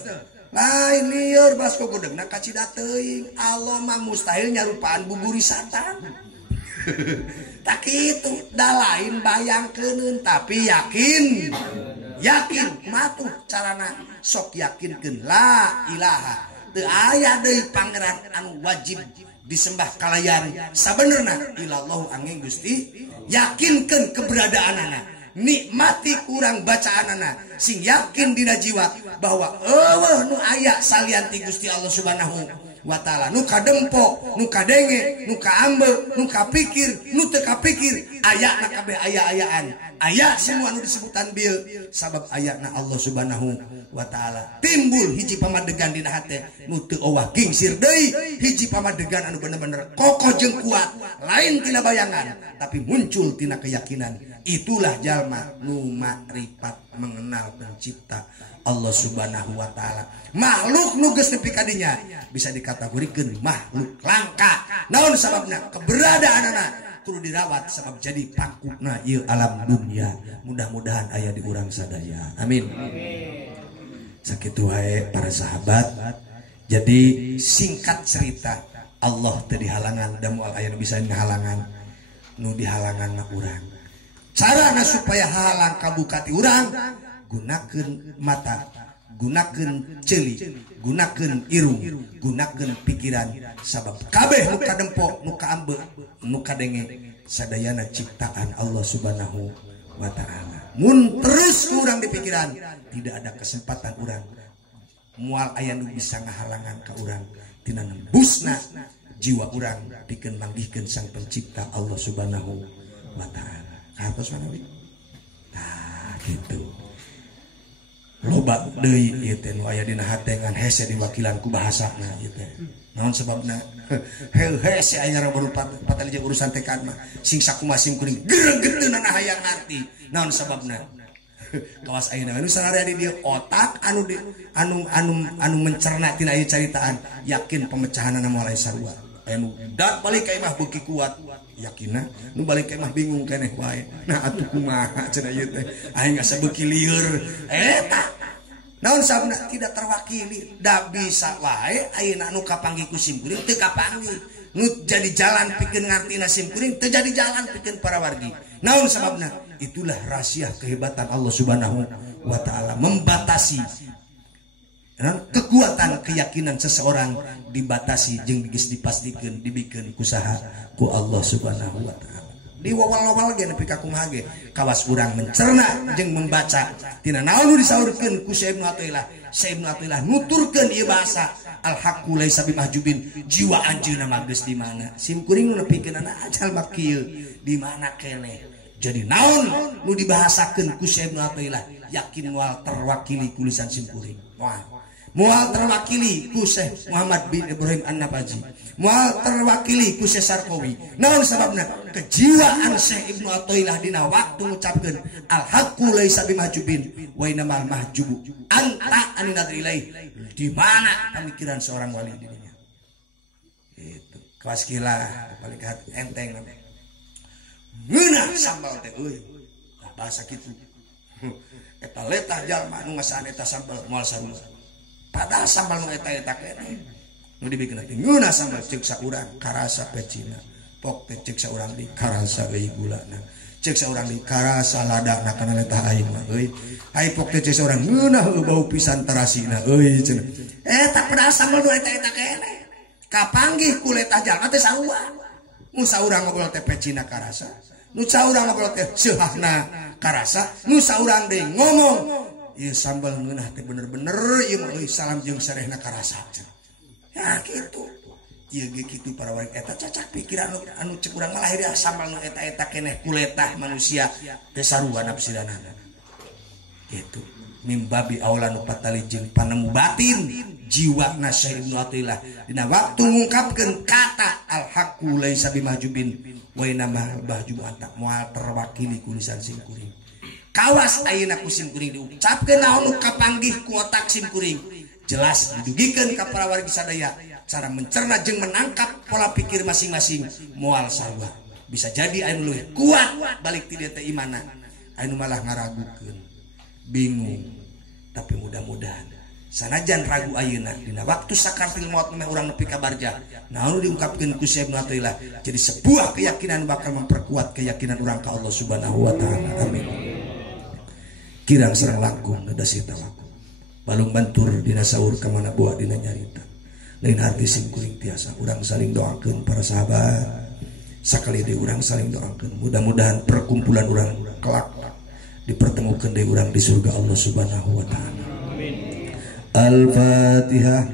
lain lieur balas gogodegna kacida teuing Allah mah mustahil nyarupaan buburisatan tak kitu da lain bayangkeun tapi yakin matuh carana sok yakinkeun la ilaha teu aya deui pangeran anu wajib disembah kalayan sabenerna ilallah angin Gusti yakinkeun keberadaanana nikmati kurang bacaanana sing yakin dina jiwa bahwa eueuh nu aya salianti Gusti Allah Subhanahu wa taala nu kadempo nu kadenge nu kaambe nu kapikir nu teu kapikir ayana kabeh aya-ayaan aya semua nu disebutan bil sabab ayana Allah Subhanahu wa taala timbul hiji pamadegan dina hate nu teu owah gingsir deui hiji pamadegan anu bener-bener kokoh jeung kuat lain tina bayangan tapi muncul tina keyakinan itulah jalma nu makrifat mengenal pencipta Allah Subhanahu wa taala makhluk nu geus nepi ka dinya bisa dikategorikeun makhluk langka naon sababna keberadaanna kudu dirawat sebab jadi pangkukna ieu alam dunia mudah-mudahan aya di urang sadaya amin sakitu wae para sahabat jadi singkat cerita Allah teu dihalangan da moal aya nu bisa ngahalangan nu dihalangan mah urang carana supaya halang kabukati urang gunakeun mata, gunakeun ceuli, gunakeun irung, gunakeun pikiran, sabab kabeh nu kadempo, nu kaambe, nu kadenge sadayana ciptaan Allah Subhanahu wa taala. Mun terus urang di pikiran, tidak ada kesempatan urang moal aya nu bisa ngahalangan ka urang tina nembusna jiwa urang pikeun manggihkeun Sang Pencipta Allah Subhanahu wa taala. Katos manawi. Nah, gitu. Loba deui ieu teh nu aya dina hate ngan hese diwakilan ku bahasana ieu teh. Naon sebabna? Hese aya berupa patali jeung urusan tekad mah sing sakumaha sim kuring geureugeuteunan hayang ngarti. Naon sebabna? Kawas ayeuna anu sararea di dieu otak anu mencerna tina ieu caritaan yakin pemecahanna moal aya sarua. Anu dat balik ka imah beuki kuat yakinna nu balik ka imah bingung keneh wae. Nah atuh kumaha cenah ieu teh aing asa beuki lieur eta. Naon sabna tidak terwakili da bisa wae ayeuna anu kapanggih ku sim kuring teu kapanggih. Nu jadi jalan pikeun ngartina sim kuring teu jadi jalan pikeun para wargi. Naon sababna? Itulah rahasia kehebatan Allah Subhanahu wa taala membatasi kekuatan keyakinan seseorang dibatasi jeung geus dipastikeun dibikeun kusaha ku Allah Subhanahu wa taala. Di wawal-wawal ge nepi ka kumaha ge kawas urang mencerna jeung membaca tina naon nu disaurkeun ku Syekh Ibnu Athaillah. Syekh Ibnu Athaillah nuturkeun ieu bahasa al-haqqu laisa bimahjubin, jiwa anjeunna mah geus di mana. Sim kuring nu nepikeun ajal mah kieu di mana keneh. Jadi naon nu dibahasakeun ku Syekh Ibnu Athaillah yakin moal terwakili ku lisan sim kuring. Moal terwakili ku Syekh Muhammad bin Ibrahim An-Nabaji, moal terwakili ku Syekh Sarqawi. Naon sababna? Kejiwaan Syekh Ibnu Athaillah dina waktu ngucapkeun al-haqqu laisa bimahjubin wa innamal mahjubu anta an nadri ilaih. Di mana pemikiran seorang wali di dunia? Itu. Kawas kila paling enteng namanya. Ngeunah sambal teh euy. Tah bahasa kitu. Eta letah jalma nu ngasaan eta sambal moal sarua. Padahal sambal nu eta-eta keneh. Nu dibikeun teh ngeunah sambal ceuk saurang karasa pecina. Pok teh ceuk saurang di karasa euy gulana. Ceuk saurang di karasa ladana kana letah aing mah euy. Ai pok teh ceuk saurang ngeunah bau pisan terasina euy cenah. Eta padahal sambal nu eta-eta keneh. Kapanggih ku letah jalma teh sarua. Nu saurang ngobrol teh pecina karasa. Nu saurang ngobrol teh seahna karasa, nu saurang deui ngomong ieu sambal ngeunah teh bener-bener ieu mah euy salam jeung sarehna karasa. Ya kitu. Ieu ge kitu para warga eta cacak pikiran anu ceuk urang mah lahir sambal nu eta-eta keneh kuletah manusia teh sarua nafsiranana. Kitu. Mimbabi aula nu patali jeung panemu batin jiwa na Syekh Ibnu Athaillah dina waktu ngungkapkeun kata al-haqqu laisa bimahjubin wa innamal mahjubu anta moal terwakili ku lisan sim kuring. Kawas ayeuna ku sim kuring diucapkeun naon nu kapanggih ku otak sim kuring jelas didugikeun ka para wargi sadaya cara mencerna jeung menangkap pola pikir masing-masing moal sarua. Bisa jadi anu leuwih kuat balik ti dieu teh imana anu malah ngaragukeun bingung. Tapi mudah-mudahan sanajan ragu ayeuna dina waktu sakaratul maut meh urang nepi ka barjah naon diungkapkeun ku Syekh Ibnu Athaillah jadi sebuah keyakinan bakal memperkuat keyakinan urang ka Allah Subhanahu wa taala. Amin. Kirang sareng langkung da sita laku balung bantur dina saur ka mana boa dina nyarita lain arti sim kuring tiasa urang saling doakeun para sahabat sakali deui urang saling doakeun mudah-mudahan perkumpulan urang kelak dipertemukan deui urang di surga Allah Subhanahu wa taala. Al-Fatihah.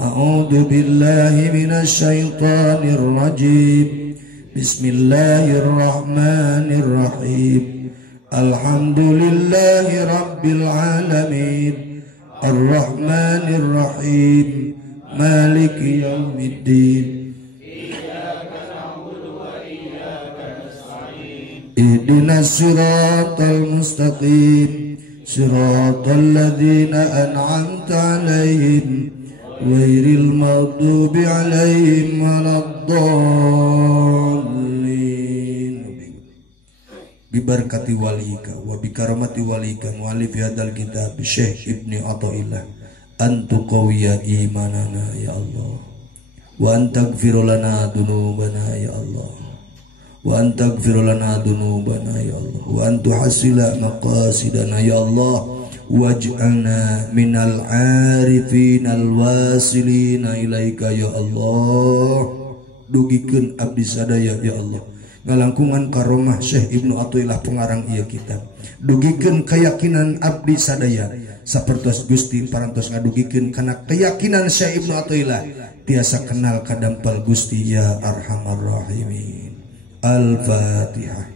A'udzu billahi minasy syaithanir rajim. Bismillahirrahmanirrahim. Alhamdulillahi rabbil alamin. Ar-Rahmanir Rahim. Maliki yaumiddin. Ihdinas siratal mustaqim. Siratal ladzina an'amta 'alaihim ghairil maghdubi 'alaihim waladdallin. Bibarakati walika wa bikaramati walika muallif hadal kitab Syekh Ibnu Athaillah antu qawiya imanana ya Allah wa antaghfir lana dunubana ya Allah wa an taghfir lana dzunubana ya Allah, wa an tuhassila maqasidana ya Allah, waj'alna minal arifin alwasilina ilaika ya Allah. Dugikeun abdi sadaya ya Allah ngalangkungan karomah Syekh Ibnu Athaillah pengarang ieu kitab. Dugikeun keyakinan abdi sadaya sapertos Gusti parantos ngadugikeun kana keyakinan Syekh Ibnu Athaillah tiasa kenal kadampal Gusti ya arhamar rahimin. Al-Fatihah.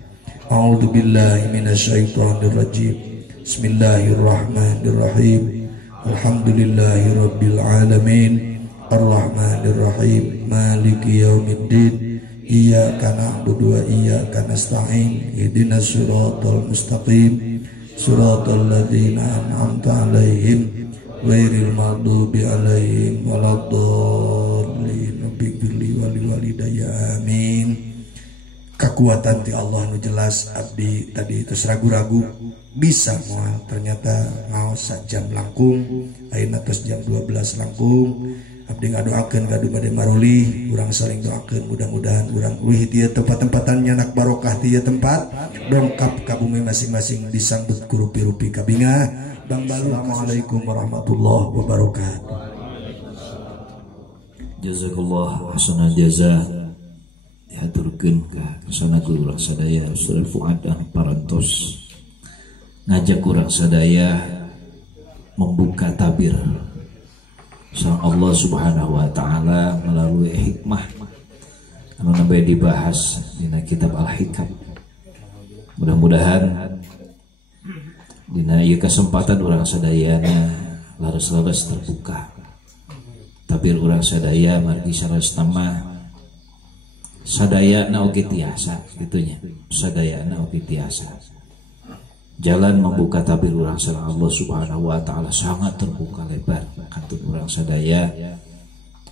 A'udzu billahi minasyaitonir rajim. Bismillahirrahmanirrahim. Alhamdulillahirabbil alamin. Ar-Rahmanir-Rahim. Maliki yaumiddin. Iyyaka na'budu wa iyyaka nasta'in. Ihdinas siratal mustaqim. Siratal ladzina an'amta 'alaihim ghairil maghdubi 'alaihim waladdallin. Bighfirli wa liwalidayya. Amin. Kekuatan ti Allah nu jelas abdi tadi itu ragu-ragu bisa moal ternyata ngaos jam langkung ayeuna tos jam 12 langkung. Abdi ngadoakeun gaduh bade maruli, urang saling doakeun mudah-mudahan urang ulih ti tempat-tempatan nyanak barokah ti tempat dongkap ka bumi masing-masing disambut ku rupi-rupi kabinga. Assalamualaikum warahmatullahi wabarakatuh. Jazakallah hasanal jazaa. Dihaturkeun ka sana ku urang sadaya Ustaz Fuad anu parantos ngajak urang sadaya membuka tabir sang Allah Subhanahu wa taala melalui hikmah anu nembe dibahas dina kitab Al-Hikam. Mudah-mudahan dina ieu kesempatan urang sadayana laras-laras terbuka. Tabir urang sadaya margi sarastama sadayana oge tiasa gitunya. Sadayana oge tiasa. Jalan membuka tabir urang sareng Allah Subhanahu wa taala sangat terbuka lebar. Kantun urang sadaya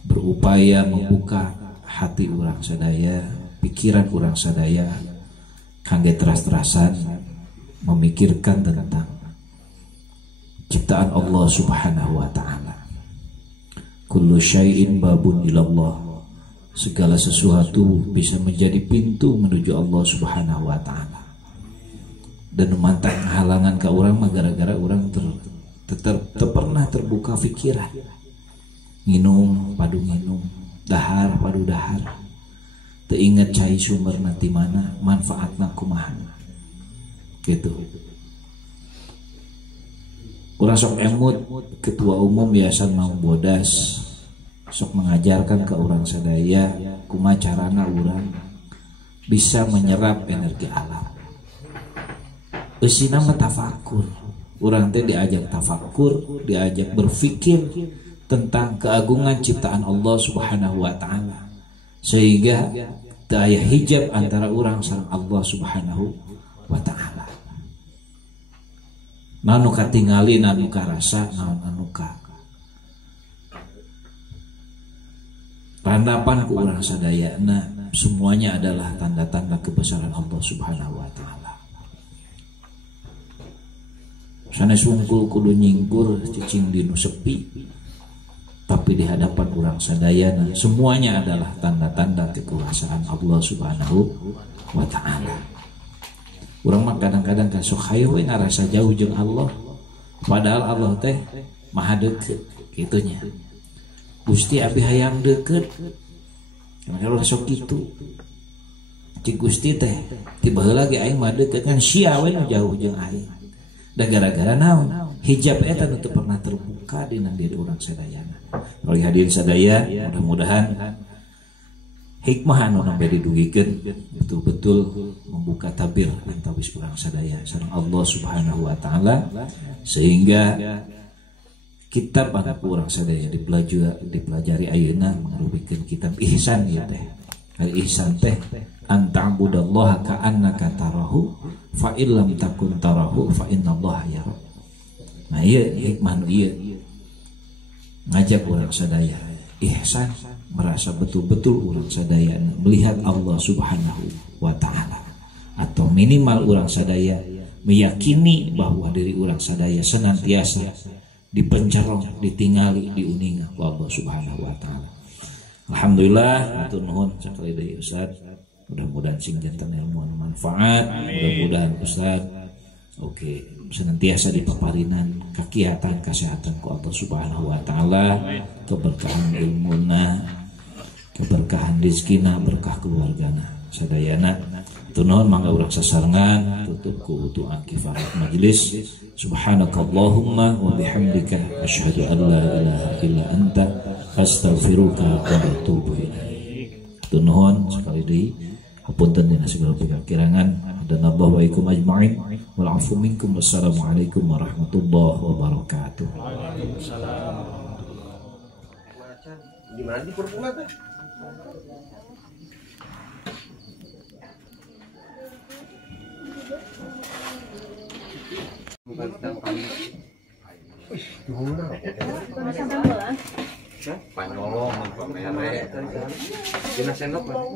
berupaya membuka hati urang sadaya, pikiran urang sadaya kangge teras-terasan memikirkan tentang ciptaan Allah Subhanahu wa taala. Kullu syai'in babun ilallah. Segala sesuatu bisa menjadi pintu menuju Allah Subhanahu wa taala. Dan mantap halangan ke orang mah gara-gara orang pernah terbuka pikiran. Nginum padu nginum, dahar padu dahar. Teu inget cai sumber nanti mana, manfaatna kumaha. Gitu. Urang sok emut ketua umum Yayasan Maung Bodas sok mengajarkan ke urang sadaya kumaha carana urang bisa menyerap energi alam. Eusina mah tafakur. Urang teh diajak tafakur, diajak berpikir tentang keagungan ciptaan Allah Subhanahu wa taala. Sehingga teu aya hijab antara urang sareng Allah Subhanahu wa taala. Naon nu katingali, naon nu karasa, naon anu ka randapan ku urang sadayana, semuanya adalah tanda-tanda kebesaran Allah Subhanahu wa taala. Sanes wungkul kudu nyingkur cicing dinu sepi, tapi di hadapan urang sadayana semuanya adalah tanda-tanda kekuasaan Allah Subhanahu wa taala. Urang mah kadang-kadang kan sok hayu we ngarasa jauh jeung Allah, padahal Allah teh maha deukeut kitunya. Gusti abi hayang deukeut. Kalau sok kitu. Cik Gusti teh tiba heula ge aing mah deukeut kan sia we nu jauh jeung aing. Dan gara-gara naon hijab eta nu teu pernah terbuka dina diri urang sadayana. Oleh hadirin sadaya, mudah-mudahan hikmah anu nembe didugikeun betul-betul membuka tabir antawis urang sadaya sareng Allah Subhanahu wa taala, sehingga kitab anu urang sadaya dipelajari ayeuna mengrubikeun kitab ihsan ieu teh. Al-ihsan teh anta'budallaha ka'annaka tarahu fa illam takun tarahu fa innallaha yara. Nah ieu hikmah nu ieu ngajak urang sadaya ihsan, merasa betul-betul urang sadaya melihat Allah Subhanahu wa taala, atau minimal urang sadaya meyakini bahwa diri urang sadaya senantiasa dipencerong, ditingali, diuninga ku Allah Subhanahu wa taala. Alhamdulillah, hatur nuhun sakali deui Ustaz. Mudah-mudahan sing jantan ilmu anu manfaat. Mudah-mudahan Ustaz senantiasa dipaparinan kakiatan kesehatan ku Allah Subhanahu wa taala, keberkahan ilmuna, keberkahan rezekina, berkah keluargana sadayana. Tunuhun mangga urang sasarengan tutup ku doa kifarat majelis. Subhanakallahumma wa bihamdika asyhadu an la ilaha illa anta astaghfiruka wa atubu ilaik. Tunuhun sekali deui hapunten dina segala pikirangan. Hadanallahu wa iyyakum ajma'in wal 'afu minkum. Wassalamualaikum warahmatullahi wabarakatuh. Waalaikumsalam. Gimana di perpula teh? Bukan sedang kami. Wih, gimana? Macam bola. Panolong, pamere. Dina sendok lah.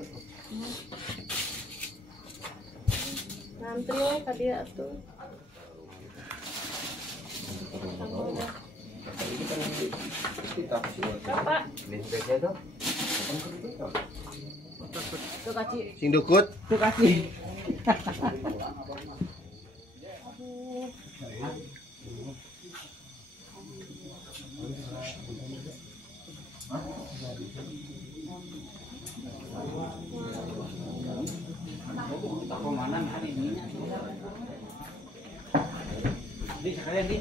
Ngantri we ka dieu atuh. Bapak. Tuh kaci. Sing dukut. Tuh kaci. Kita komandan hari ini. Di sekalian di.